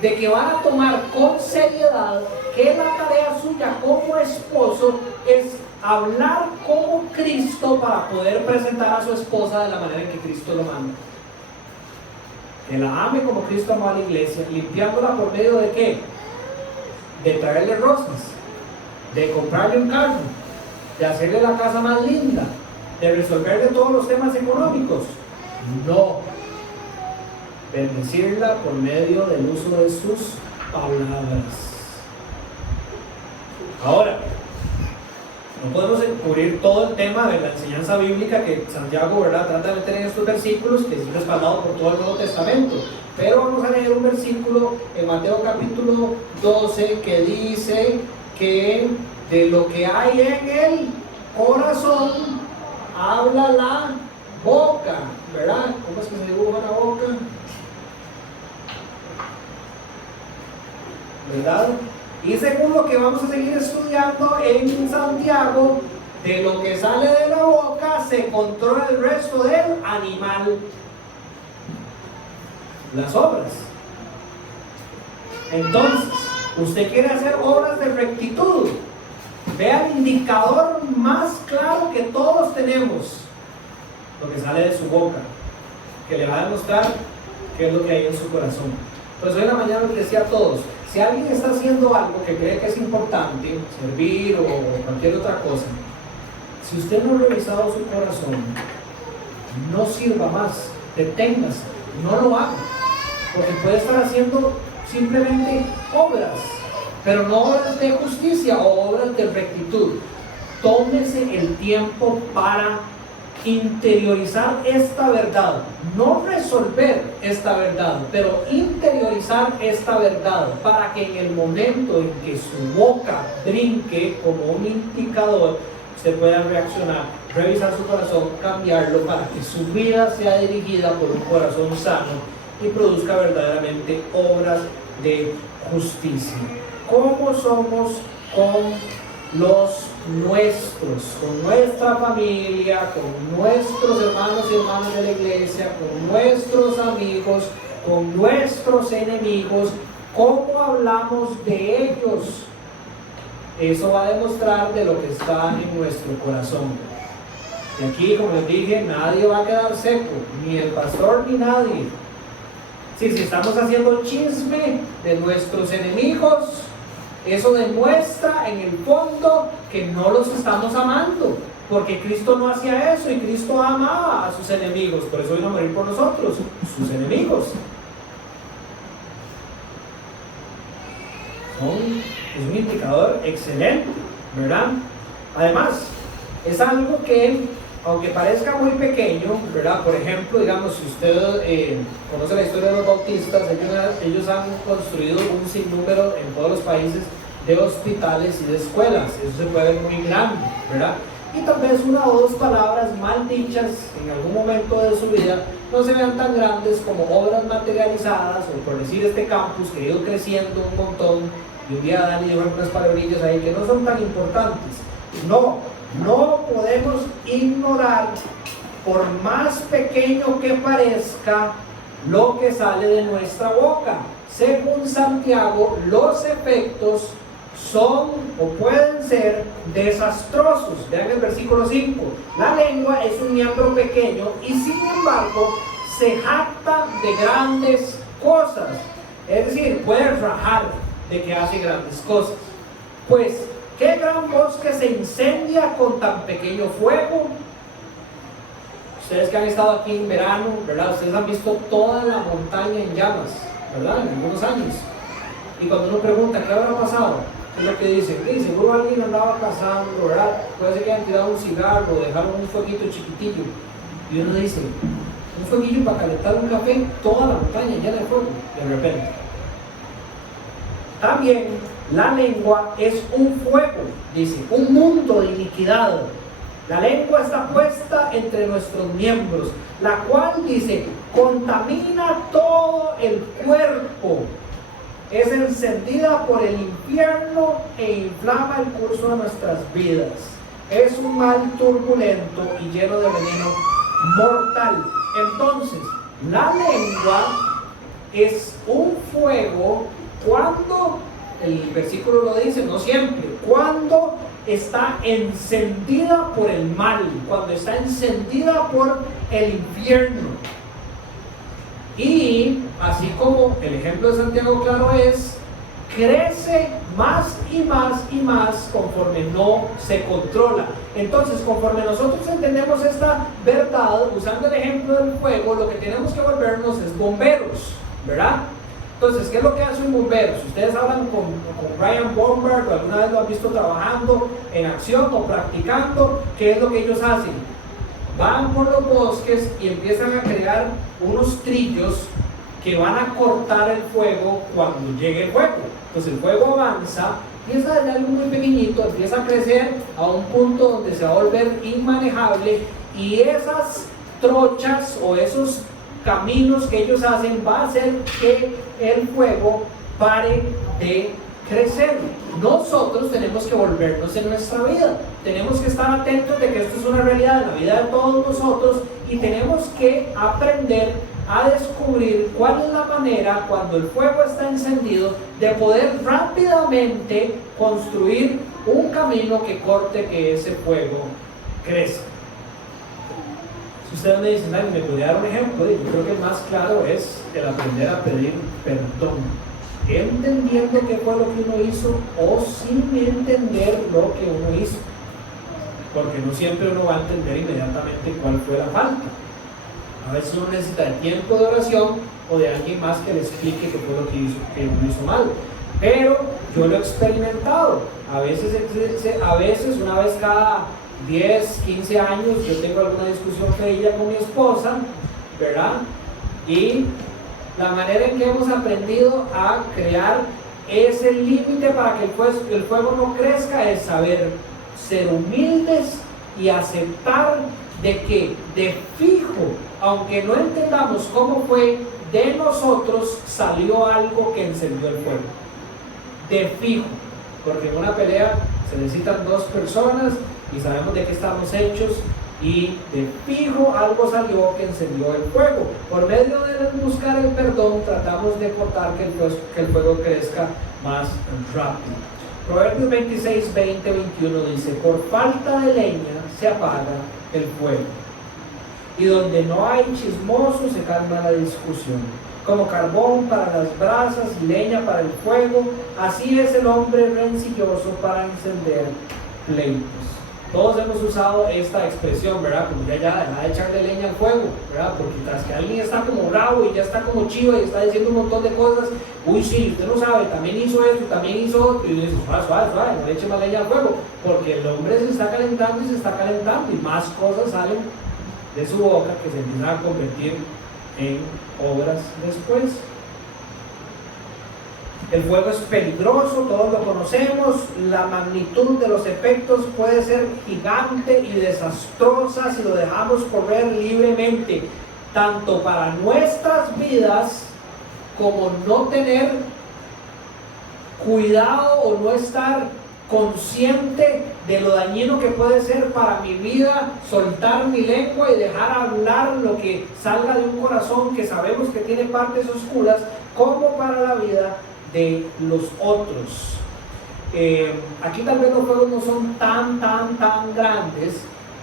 de que van a tomar con seriedad que la tarea suya como esposo es hablar como Cristo para poder presentar a su esposa de la manera en que Cristo lo manda. Que la ame como Cristo amó a la iglesia, limpiándola por medio de ¿qué? De traerle rosas, de comprarle un carro, de hacerle la casa más linda, de resolverle todos los temas económicos. No. Bendecirla por medio del uso de sus palabras. Ahora, no podemos cubrir todo el tema de la enseñanza bíblica que Santiago, ¿verdad?, trata de meter en estos versículos, que es respaldado por todo el Nuevo Testamento. Pero vamos a leer un versículo en Mateo capítulo 12 que dice que de lo que hay en el corazón habla la boca, ¿verdad? ¿Cómo es que se dibuja la boca? ¿Verdad? Y según lo que vamos a seguir estudiando en Santiago, de lo que sale de la boca se controla el resto del animal. Las obras. Entonces, usted quiere hacer obras de rectitud. Vea el indicador más claro que todos tenemos: lo que sale de su boca, que le va a demostrar qué es lo que hay en su corazón. Pues hoy en la mañana les decía a todos: si alguien está haciendo algo que cree que es importante, servir o cualquier otra cosa, si usted no ha revisado su corazón, no sirva más, deténgase, no lo haga, porque puede estar haciendo simplemente obras, pero no obras de justicia o obras de rectitud. Tómese el tiempo para interiorizar esta verdad, no resolver esta verdad, pero interiorizar esta verdad, para que en el momento en que su boca brinque como un indicador, usted pueda reaccionar, revisar su corazón, cambiarlo, para que su vida sea dirigida por un corazón sano y produzca verdaderamente obras de justicia. ¿Cómo somos con los nuestros, con nuestra familia, con nuestros hermanos y hermanas de la iglesia, con nuestros amigos, con nuestros enemigos? ¿Cómo hablamos de ellos? Eso va a demostrar de lo que está en nuestro corazón. Y aquí, como les dije, nadie va a quedar seco, ni el pastor ni nadie. Si estamos haciendo chisme de nuestros enemigos, eso demuestra en el fondo que no los estamos amando, porque Cristo no hacía eso, y Cristo amaba a sus enemigos. Por eso vino a morir por nosotros, sus enemigos. Es un indicador excelente, ¿verdad? Además, es algo que, aunque parezca muy pequeño, ¿verdad? Por ejemplo, digamos, si usted conoce la historia de los bautistas, ellos han construido un sinnúmero en todos los países de hospitales y de escuelas. Eso se puede ver muy grande, ¿verdad? Y tal vez una o dos palabras mal dichas en algún momento de su vida no se vean tan grandes como obras materializadas, o por decir este campus que ha ido creciendo un montón, y un día Dani dijo unas palabrillas ahí que no son tan importantes. No podemos ignorar, por más pequeño que parezca, lo que sale de nuestra boca. Según Santiago, los efectos son o pueden ser desastrosos. Vean el versículo 5. La lengua es un miembro pequeño y sin embargo se jacta de grandes cosas. Es decir, puede rajar de que hace grandes cosas. Pues, ¿qué gran bosque se incendia con tan pequeño fuego? Ustedes que han estado aquí en verano, ¿verdad? Ustedes han visto toda la montaña en llamas, ¿verdad? En algunos años. Y cuando uno pregunta, ¿qué habrá pasado? Es lo que dicen, seguro alguien andaba cazando, ¿verdad? Puede ser que hayan tirado un cigarro, dejaron un fueguito chiquitillo. Y uno dice, un fueguillo para calentar un café, toda la montaña llena de fuego, de repente. También la lengua es un fuego, dice, un mundo de iniquidad. La lengua está puesta entre nuestros miembros, la cual, dice, contamina todo el cuerpo. Es encendida por el infierno e inflama el curso de nuestras vidas. Es un mal turbulento y lleno de veneno mortal. Entonces, la lengua es un fuego cuando, el versículo lo dice, no siempre, cuando está encendida por el mal, cuando está encendida por el infierno. Y así como el ejemplo de Santiago claro es, crece más y más y más conforme no se controla. Entonces, conforme nosotros entendemos esta verdad, usando el ejemplo del fuego, lo que tenemos que volvernos es bomberos, ¿verdad? Entonces, ¿qué es lo que hace un bombero? Si ustedes hablan con Brian Bombard o alguna vez lo han visto trabajando en acción o practicando, ¿qué es lo que ellos hacen? Van por los bosques y empiezan a crear unos trillos que van a cortar el fuego cuando llegue el fuego. Entonces el fuego avanza, empieza desde algo muy pequeñito, empieza a crecer a un punto donde se va a volver inmanejable, y esas trochas o esos caminos que ellos hacen va a hacer que el fuego pare de crecer. Nosotros tenemos que volvernos en nuestra vida, tenemos que estar atentos de que esto es una realidad en la vida de todos nosotros, y tenemos que aprender a descubrir cuál es la manera, cuando el fuego está encendido, de poder rápidamente construir un camino que corte que ese fuego crezca. Si ustedes me dicen, ¿me podría dar un ejemplo? Yo creo que el más claro es el aprender a pedir perdón, entendiendo qué fue lo que uno hizo o sin entender lo que uno hizo, porque no siempre uno va a entender inmediatamente cuál fue la falta. A veces uno necesita de tiempo de oración o de alguien más que le explique qué fue lo que uno hizo mal. Pero yo lo he experimentado. A veces una vez cada 10, 15 años yo tengo alguna discusión feilla con mi esposa, ¿verdad? Y la manera en que hemos aprendido a crear ese límite para que el fuego no crezca es saber ser humildes y aceptar de que de fijo, aunque no entendamos cómo fue, de nosotros salió algo que encendió el fuego. De fijo, porque en una pelea se necesitan dos personas y sabemos de qué estamos hechos, y de fijo algo salió que encendió el fuego. Por medio de buscar el perdón tratamos de cortar que el fuego crezca más rápido. Proverbios 26, 20, 21 dice: por falta de leña se apaga el fuego, y donde no hay chismoso se calma la discusión. Como carbón para las brasas y leña para el fuego, así es el hombre rencilloso para encender pleitos. Todos hemos usado esta expresión, ¿verdad? Como ya deja de echarle leña al fuego, ¿verdad? Porque tras que alguien está como bravo y ya está como chivo y está diciendo un montón de cosas, uy, sí, usted no sabe, también hizo esto, también hizo otro, y dice, suave, no le eche más leña al fuego, porque el hombre se está calentando y se está calentando, y más cosas salen de su boca que se empiezan a convertir en obras después. El fuego es peligroso, todos lo conocemos, la magnitud de los efectos puede ser gigante y desastrosa si lo dejamos correr libremente, tanto para nuestras vidas como no tener cuidado o no estar consciente de lo dañino que puede ser para mi vida soltar mi lengua y dejar hablar lo que salga de un corazón que sabemos que tiene partes oscuras, como para la vida de los otros. Aquí tal vez los fuegos no son tan grandes,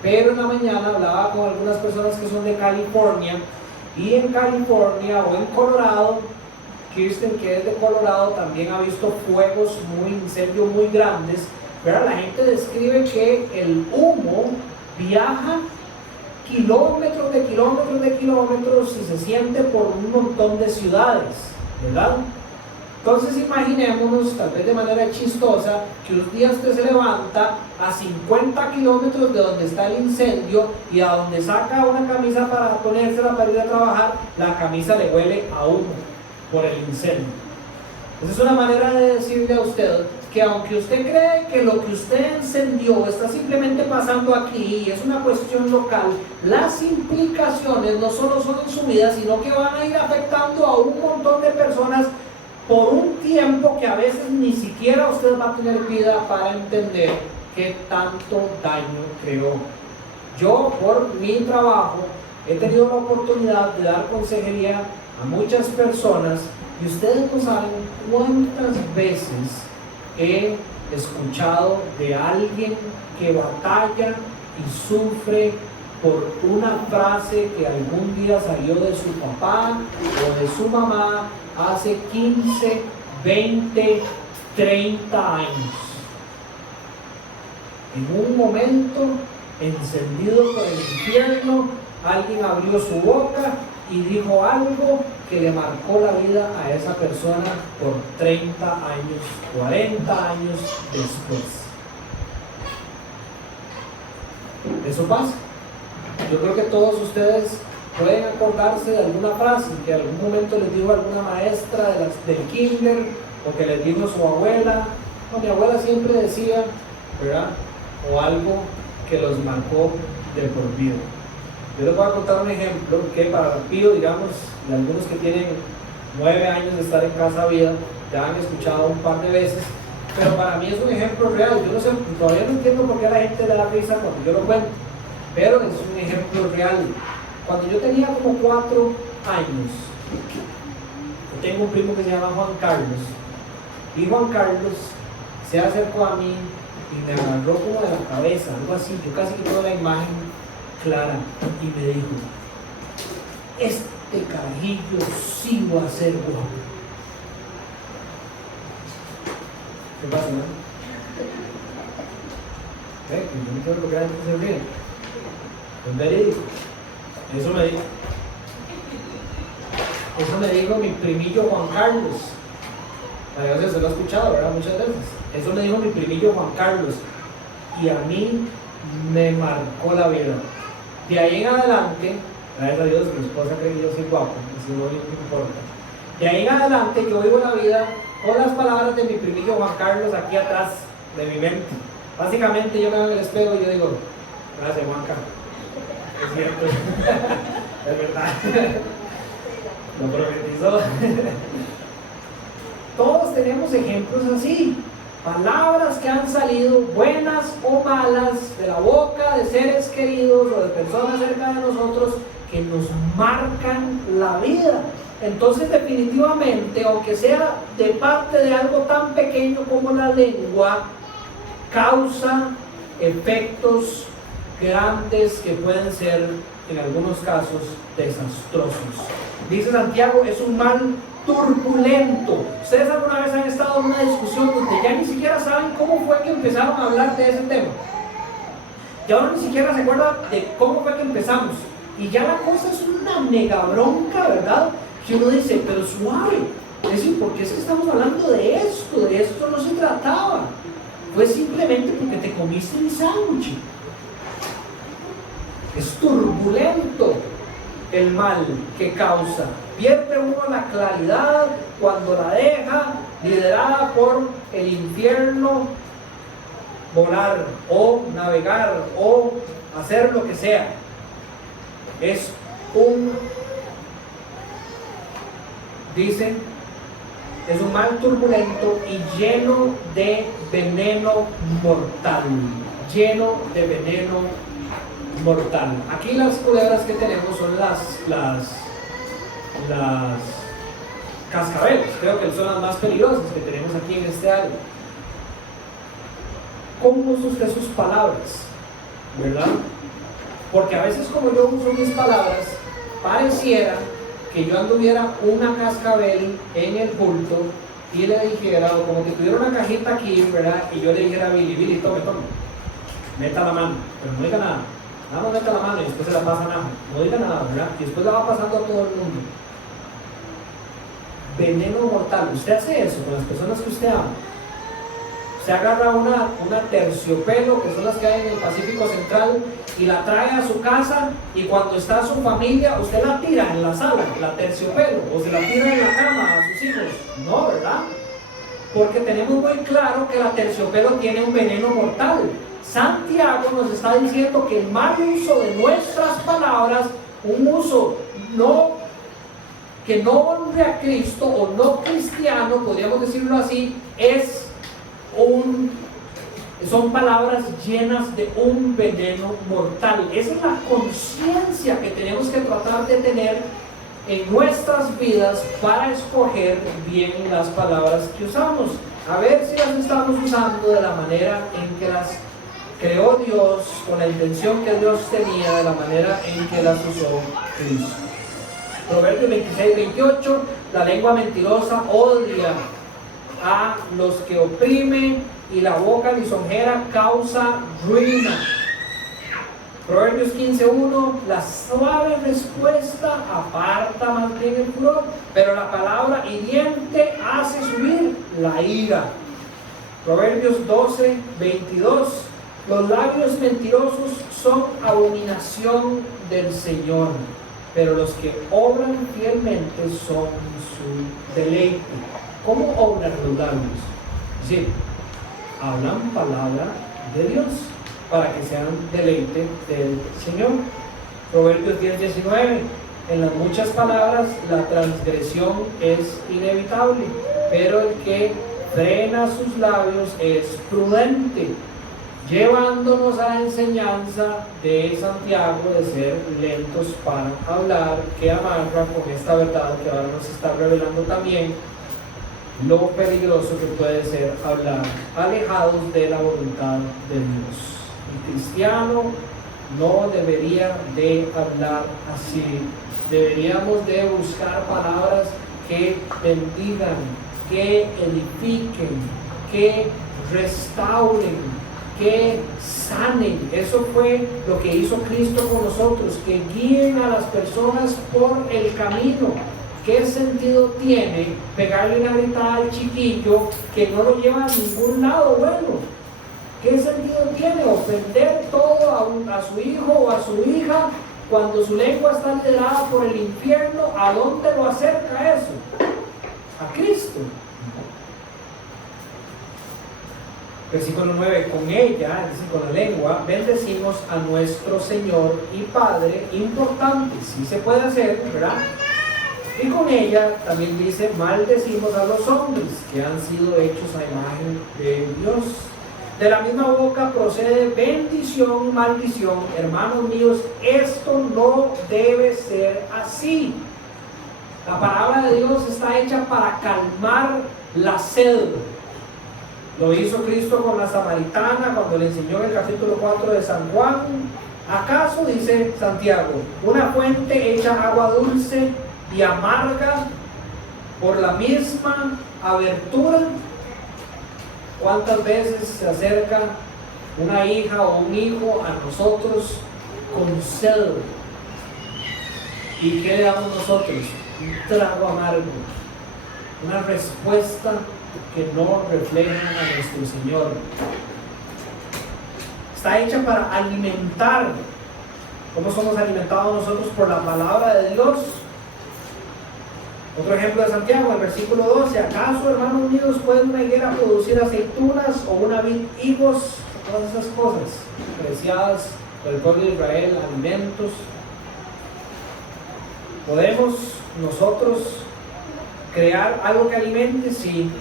pero en la mañana hablaba con algunas personas que son de California, y en California o en Colorado, Kirsten, que es de Colorado, también ha visto incendios muy grandes, pero la gente describe que el humo viaja kilómetros de kilómetros y se siente por un montón de ciudades, ¿verdad? Entonces imaginémonos, tal vez de manera chistosa, que un día usted se levanta a 50 kilómetros de donde está el incendio, y a donde saca una camisa para ponérsela para ir a trabajar, la camisa le huele a humo por el incendio. Esa es una manera de decirle a usted que aunque usted cree que lo que usted encendió está simplemente pasando aquí y es una cuestión local, las implicaciones no solo son en su vida, sino que van a ir afectando a un montón de personas por un tiempo que a veces ni siquiera usted va a tener vida para entender qué tanto daño creó. Yo, por mi trabajo, he tenido la oportunidad de dar consejería a muchas personas, y ustedes no saben cuántas veces he escuchado de alguien que batalla y sufre por una frase que algún día salió de su papá o de su mamá hace 15, 20, 30 años. En un momento, encendido por el infierno, alguien abrió su boca y dijo algo que le marcó la vida a esa persona por 30 años, 40 años después. Eso pasa. Yo creo que todos ustedes pueden acordarse de alguna frase que en algún momento les dijo alguna maestra del kinder, o que les dijo su abuela, o mi abuela siempre decía, ¿verdad? O algo que los marcó de por vida. Yo les voy a contar un ejemplo que para Pío, digamos, y algunos que tienen 9 años de estar en Casa Vida, ya han escuchado un par de veces, pero para mí es un ejemplo real. Yo no sé, todavía no entiendo por qué a la gente le da risa cuando yo lo cuento, pero es un ejemplo real. Cuando yo tenía como 4 años, yo tengo un primo que se llama Juan Carlos, y Juan Carlos se acercó a mí y me agarró como de la cabeza, algo así, yo casi que tengo la imagen clara, y me dijo: este carajillo sí va a ser guapo. ¿Qué pasa, no? Que yo no quiero por qué la gente se ríe. Es verídico. Eso me dijo mi primillo Juan Carlos. A veces se lo ha escuchado, ¿verdad? Muchas veces. Eso me dijo mi primillo Juan Carlos, y a mí me marcó la vida. De ahí en adelante, gracias a Dios, mi esposa cree que yo soy guapo, así no me importa. De ahí en adelante yo vivo la vida con las palabras de mi primillo Juan Carlos aquí atrás de mi mente. Básicamente yo me veo en el espejo y yo digo: gracias, Juanca. Es cierto. Es verdad. Lo profetizó. Todos tenemos ejemplos así. Palabras que han salido, buenas o malas, de la boca de seres queridos o de personas cerca de nosotros, que nos marcan la vida. Entonces, definitivamente, aunque sea de parte de algo tan pequeño como la lengua, causa efectos grandes que pueden ser, en algunos casos, desastrosos. Dice Santiago, es un mal turbulento. ¿Ustedes alguna vez han estado en una discusión donde ya ni siquiera saben cómo fue que empezaron a hablar de ese tema? Ya uno ni siquiera se acuerda de cómo fue que empezamos. Y ya la cosa es una mega bronca, ¿verdad? Que uno dice, pero suave. Es decir, ¿por qué es que estamos hablando de esto? De esto no se trataba. Fue simplemente porque te comiste mi sándwich. Es turbulento el mal que causa. Pierde uno la claridad cuando la deja liderada por el infierno, volar o navegar o hacer lo que sea. Es un mal turbulento y lleno de veneno mortal. Lleno de veneno mortal. Aquí las culebras que tenemos son las cascabeles. Creo que son las más peligrosas que tenemos aquí en este área. ¿Cómo usa usted sus palabras? ¿Verdad? Porque a veces, como yo uso mis palabras, pareciera que yo anduviera una cascabel en el culto y le dijera, o como que tuviera una cajita aquí, ¿verdad? Y yo le dijera a Billy, tome, meta la mano, pero no diga nada. Nada más meta la mano y después se la pasa a Najo. No diga nada, ¿verdad? Y después la va pasando a todo el mundo. Veneno mortal. Usted hace eso con las personas que usted ama. Usted agarra una terciopelo, que son las que hay en el Pacífico Central, y la trae a su casa, y cuando está su familia, usted la tira en la sala, la terciopelo, o se la tira en la cama a sus hijos. No, ¿verdad? Porque tenemos muy claro que la terciopelo tiene un veneno mortal. Santiago nos está diciendo que el mal uso de nuestras palabras, un uso que no honre a Cristo o no cristiano, podríamos decirlo así, son palabras llenas de un veneno mortal. Esa es la conciencia que tenemos que tratar de tener en nuestras vidas para escoger bien las palabras que usamos. A ver si las estamos usando de la manera en que las creó Dios, con la intención que Dios tenía, de la manera en que las usó Cristo. Proverbios 26-28, la lengua mentirosa odia a los que oprimen y la boca lisonjera causa ruina. Proverbios 15:1, la suave respuesta aparta más bien el furor, pero la palabra hiriente hace subir la ira. Proverbios 12:22, los labios mentirosos son abominación del Señor, pero los que obran fielmente son su deleite. ¿Cómo obran los labios? Sí, hablan palabra de Dios para que sean deleite del Señor. Proverbios 10:19, en las muchas palabras la transgresión es inevitable, pero el que frena sus labios es prudente, llevándonos a la enseñanza de Santiago de ser lentos para hablar, que amarra con esta verdad que ahora nos está revelando también lo peligroso que puede ser hablar alejados de la voluntad de Dios. El cristiano no debería de hablar así. Deberíamos de buscar palabras que bendigan, que edifiquen, que restauren, que sanen. Eso fue lo que hizo Cristo con nosotros, que guíen a las personas por el camino. ¿Qué sentido tiene pegarle una gritada al chiquillo que no lo lleva a ningún lado bueno? ¿Qué sentido tiene ofender todo a su hijo o a su hija cuando su lengua está liderada por el infierno? ¿A dónde lo acerca eso? A Cristo. Versículo 9, con ella, es decir, con la lengua, bendecimos a nuestro Señor y Padre. Importante, sí se puede hacer, ¿verdad? Y con ella también dice, maldecimos a los hombres que han sido hechos a imagen de Dios. De la misma boca procede bendición y maldición. Hermanos míos, esto no debe ser así. La palabra de Dios está hecha para calmar la sed. Lo hizo Cristo con la samaritana cuando le enseñó en el capítulo 4 de San Juan. ¿Acaso, dice Santiago, una fuente echa agua dulce y amarga por la misma abertura? ¿Cuántas veces se acerca una hija o un hijo a nosotros con sed? ¿Y qué le damos nosotros? Un trago amargo, una respuesta que no refleja a nuestro Señor. Está hecha para alimentar. ¿Cómo somos alimentados nosotros? Por la palabra de Dios. Otro ejemplo de Santiago, el versículo 12, ¿acaso, hermanos míos, puede una higuera producir aceitunas o una vid higos? Todas esas cosas preciadas por el pueblo de Israel, alimentos. ¿Podemos nosotros crear algo que alimente? Sí.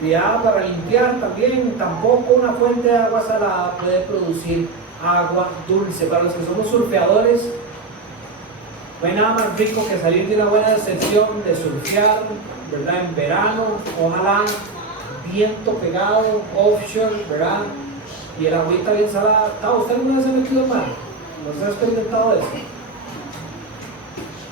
Criada para limpiar también. Tampoco una fuente de agua salada puede producir agua dulce. Para los que somos surfeadores, no hay nada más rico que salir de una buena sesión de surfear, ¿verdad? En verano, ojalá viento pegado, offshore, ¿verdad? Y el agüita bien salada. ¿Usted alguna vez se ha metido en mar? ¿No se ha experimentado eso?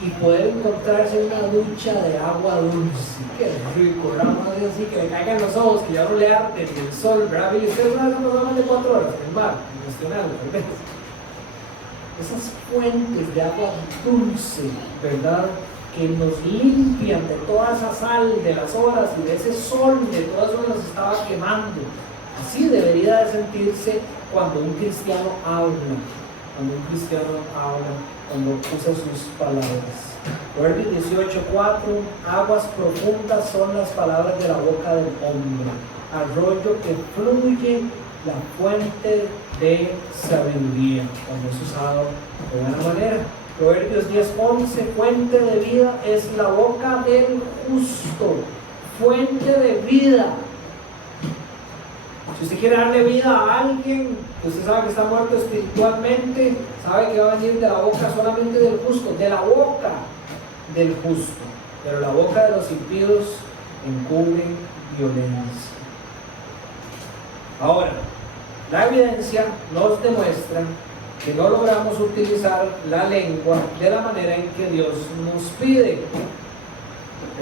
Y poder encontrarse una ducha de agua dulce, qué rico, ¿verdad? Más así que le caigan los ojos, que ya no le arde el sol, ¿verdad? Y ustedes una vez han pasado más de 4 horas en el mar, cuestionando, ¿verdad? Esas fuentes de agua dulce, ¿verdad? Que nos limpian de toda esa sal de las horas y de ese sol, de todo eso que nos estaba quemando. Así debería de sentirse cuando un cristiano habla, cuando usa sus palabras. Proverbios 18:4, aguas profundas son las palabras de la boca del hombre, arroyo que fluye, la fuente de sabiduría, cuando es usado de buena manera. Proverbios 10:11, fuente de vida es la boca del justo, fuente de vida. Si usted quiere darle vida a alguien que usted sabe que está muerto espiritualmente, sabe que va a venir de la boca solamente del justo, de la boca del justo. Pero la boca de los impíos encubre violencia. Ahora, la evidencia nos demuestra que no logramos utilizar la lengua de la manera en que Dios nos pide.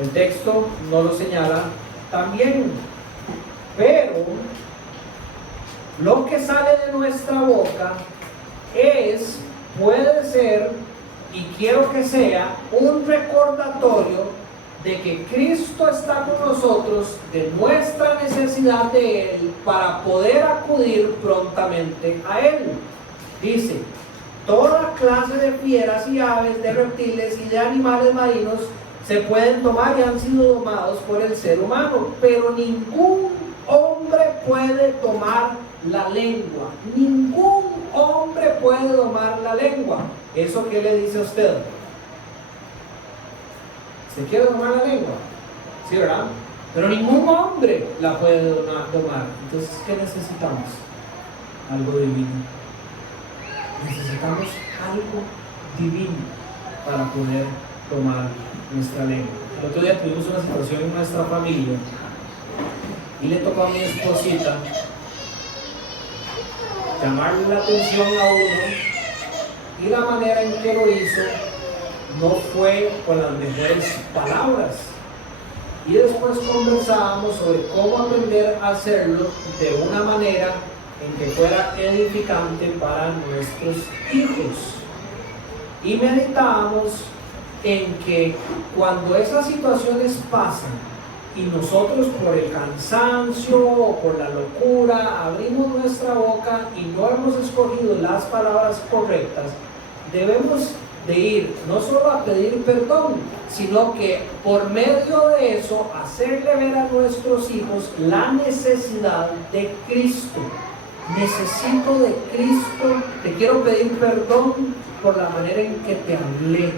El texto no lo señala también, pero lo que sale de nuestra boca puede ser, y quiero que sea, un recordatorio de que Cristo está con nosotros, de nuestra necesidad de Él, para poder acudir prontamente a Él. Dice, toda clase de fieras y aves, de reptiles y de animales marinos se pueden tomar y han sido domados por el ser humano, pero ningún hombre puede tomar la lengua. Ningún hombre puede domar la lengua. ¿Eso qué le dice a usted? ¿Se quiere domar la lengua? Sí, ¿verdad? Pero ningún hombre la puede domar. Entonces, ¿qué necesitamos? Algo divino. Necesitamos algo divino para poder tomar nuestra lengua. El otro día tuvimos una situación en nuestra familia y le tocó a mi esposita llamarle la atención a uno, y la manera en que lo hizo no fue con las mejores palabras. Y después conversábamos sobre cómo aprender a hacerlo de una manera en que fuera edificante para nuestros hijos. Y meditábamos en que cuando esas situaciones pasan y nosotros por el cansancio o por la locura abrimos nuestra boca y no hemos escogido las palabras correctas, debemos de ir no solo a pedir perdón, sino que por medio de eso hacerle ver a nuestros hijos la necesidad de Cristo. Necesito de Cristo, te quiero pedir perdón por la manera en que te hablé.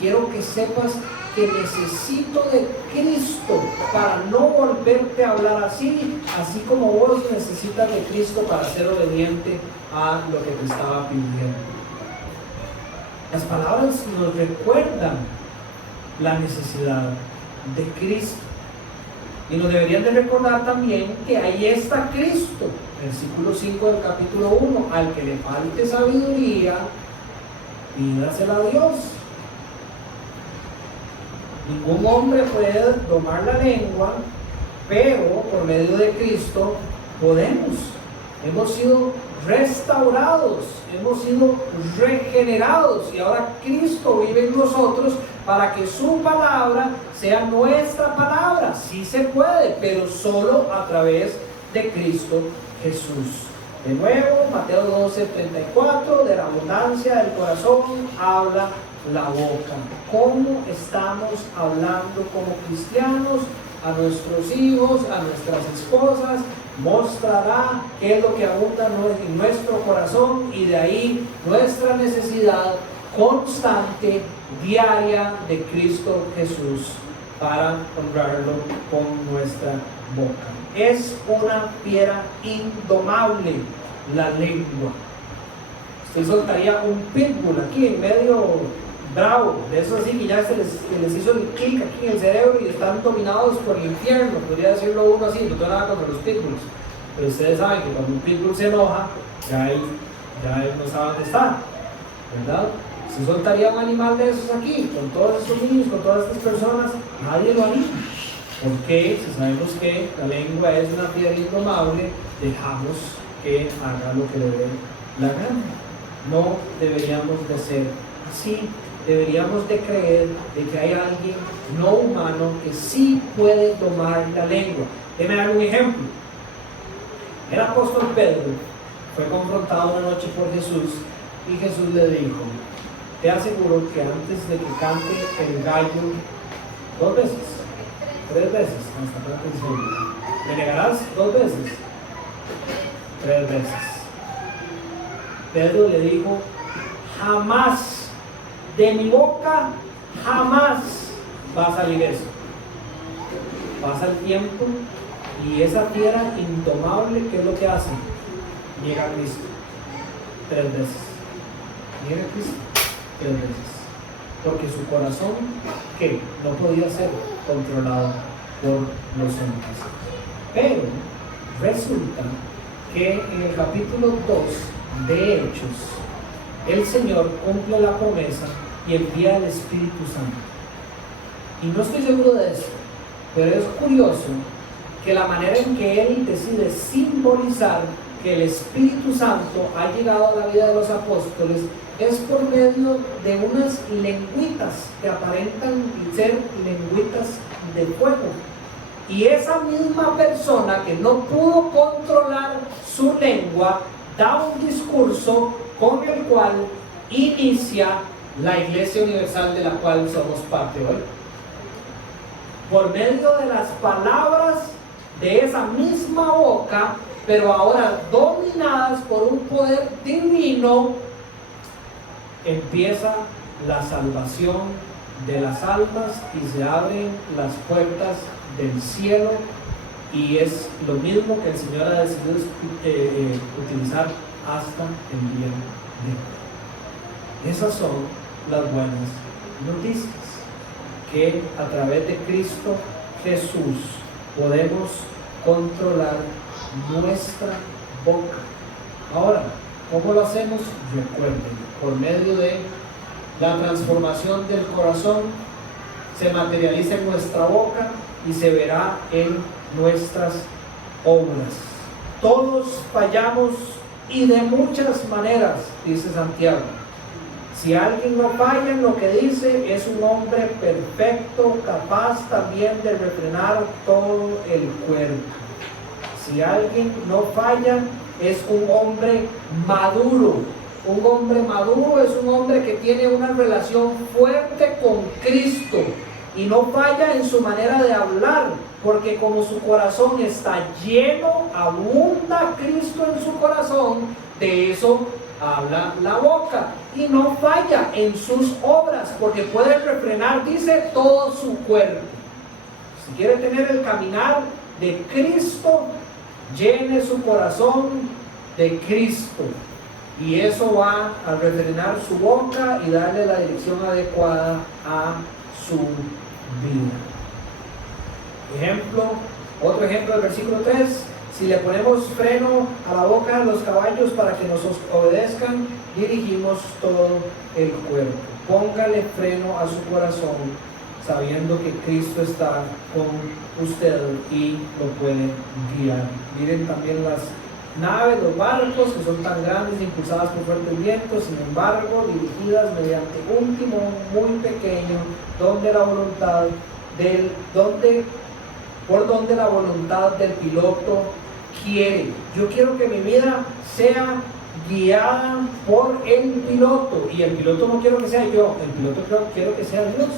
Quiero que sepas que necesito de Cristo para no volverte a hablar así, así como vos necesitas de Cristo para ser obediente a lo que te estaba pidiendo. Las palabras nos recuerdan la necesidad de Cristo. Y nos deberían de recordar también que ahí está Cristo. Versículo 5 del capítulo 1. Al que le falte sabiduría, pídasela a Dios. Ningún hombre puede domar la lengua, pero por medio de Cristo podemos. Hemos sido restaurados, hemos sido regenerados, y ahora Cristo vive en nosotros para que su palabra sea nuestra palabra. Sí se puede, pero solo a través de Cristo Jesús. De nuevo, Mateo 12:34, de la abundancia del corazón habla la boca. ¿Cómo estamos hablando como cristianos a nuestros hijos, a nuestras esposas? Mostrará qué es lo que abunda en nuestro corazón, y de ahí nuestra necesidad constante, diaria, de Cristo Jesús para honrarlo con nuestra boca. Es una fiera indomable la lengua. Usted soltaría un pitbull aquí en medio bravo, de eso así que ya se les hizo el clic aquí en el cerebro y están dominados por el infierno, podría decirlo uno así. No tengo nada contra los pitbulls, pero ustedes saben que cuando un pitbull se enoja, ya él no sabe dónde está, ¿verdad? Si soltaría un animal de esos aquí, con todos estos niños, con todas estas personas, nadie lo haría. Porque si sabemos que la lengua es una fiera indomable, dejamos que haga lo que le dé la gana. No deberíamos de ser así. Deberíamos de creer de que hay alguien no humano que sí puede domar la lengua. Déjeme dar un ejemplo. El apóstol Pedro fue confrontado una noche por Jesús, y Jesús le dijo: te aseguro que antes de que cante el gallo 2 veces, 3 veces, hasta cante el gallo, ¿me negarás 2 veces? 3 veces. Pedro le dijo: jamás, de mi boca jamás va a salir eso. Pasa el tiempo y esa fiera indomable, ¿qué es lo que hace? Llega a Cristo 3 veces. Llega a Cristo 3 veces. Porque su corazón, ¿qué? No podía ser controlado por los hombres. Pero resulta que en el capítulo 2 de Hechos, el Señor cumple la promesa y envía el Espíritu Santo. Y no estoy seguro de eso, pero es curioso que la manera en que Él decide simbolizar que el Espíritu Santo ha llegado a la vida de los apóstoles es por medio de unas lengüitas que aparentan ser lengüitas de fuego. Y esa misma persona que no pudo controlar su lengua da un discurso con el cual inicia la Iglesia Universal de la cual somos parte hoy. Por medio de las palabras de esa misma boca, pero ahora dominadas por un poder divino, empieza la salvación de las almas y se abren las puertas del cielo, y es lo mismo que el Señor ha decidido utilizar hasta el día de hoy. Esas son las buenas noticias, que a través de Cristo Jesús podemos controlar nuestra boca. Ahora, ¿cómo lo hacemos? Recuerden, por medio de la transformación del corazón, se materializa en nuestra boca y se verá en nuestras obras. Todos fallamos, y de muchas maneras, dice Santiago. Si alguien no falla en lo que dice, es un hombre perfecto, capaz también de refrenar todo el cuerpo. Si alguien no falla, es un hombre maduro. Un hombre maduro es un hombre que tiene una relación fuerte con Cristo y no falla en su manera de hablar, porque como su corazón está lleno, abunda Cristo en su corazón, de eso habla la boca. Y no falla en sus obras, porque puede refrenar, dice, todo su cuerpo. Si quiere tener el caminar de Cristo, llene su corazón de Cristo, y eso va a refrenar su boca y darle la dirección adecuada a su vida. Otro ejemplo del versículo 3: si le ponemos freno a la boca de los caballos para que nos obedezcan, dirigimos todo el cuerpo. Póngale freno a su corazón, sabiendo que Cristo está con usted y lo puede guiar. Miren también las naves, los barcos, que son tan grandes, impulsadas por fuertes vientos, sin embargo, dirigidas mediante un timón muy pequeño, por donde la voluntad del piloto quiere. Yo quiero que mi vida sea guiada por el piloto, y el piloto no quiero que sea yo, el piloto quiero que sea Dios.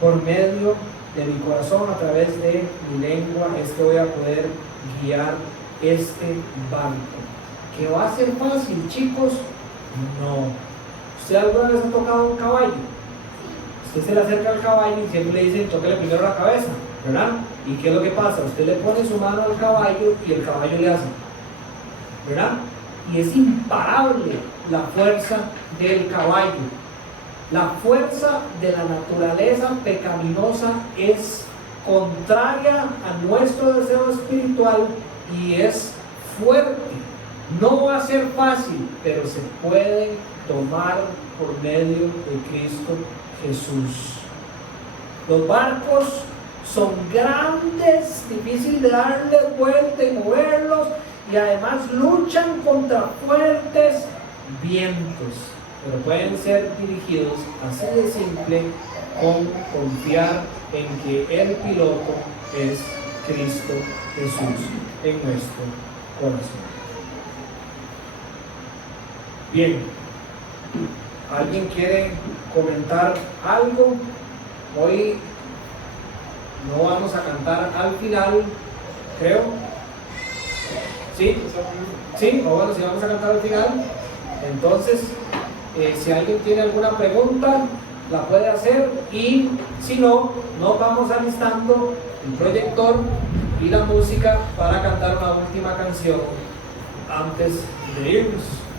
Por medio de mi corazón, a través de mi lengua, es que voy a poder guiar este barco. ¿Que va a ser fácil, chicos? No. ¿Usted alguna vez ha tocado un caballo? Usted se le acerca al caballo y siempre le dicen, tóquele primero la cabeza, ¿verdad? ¿Y qué es lo que pasa? Usted le pone su mano al caballo y el caballo le hace, ¿verdad? Y es imparable la fuerza del caballo. La fuerza de la naturaleza pecaminosa es contraria a nuestro deseo espiritual y es fuerte. No va a ser fácil, pero se puede tomar por medio de Cristo Jesús. Los barcos son grandes, difícil de darle vuelta y moverlos, y además luchan contra fuertes vientos, pero pueden ser dirigidos así de simple, con confiar en que el piloto es Cristo Jesús en nuestro corazón. Bien, ¿alguien quiere comentar algo? Hoy no vamos a cantar al final, creo. ¿Sí? ¿Sí? O bueno, si vamos a cantar al final. Entonces, si alguien tiene alguna pregunta, la puede hacer, y si no, nos vamos alistando el proyector y la música para cantar una última canción antes de irnos.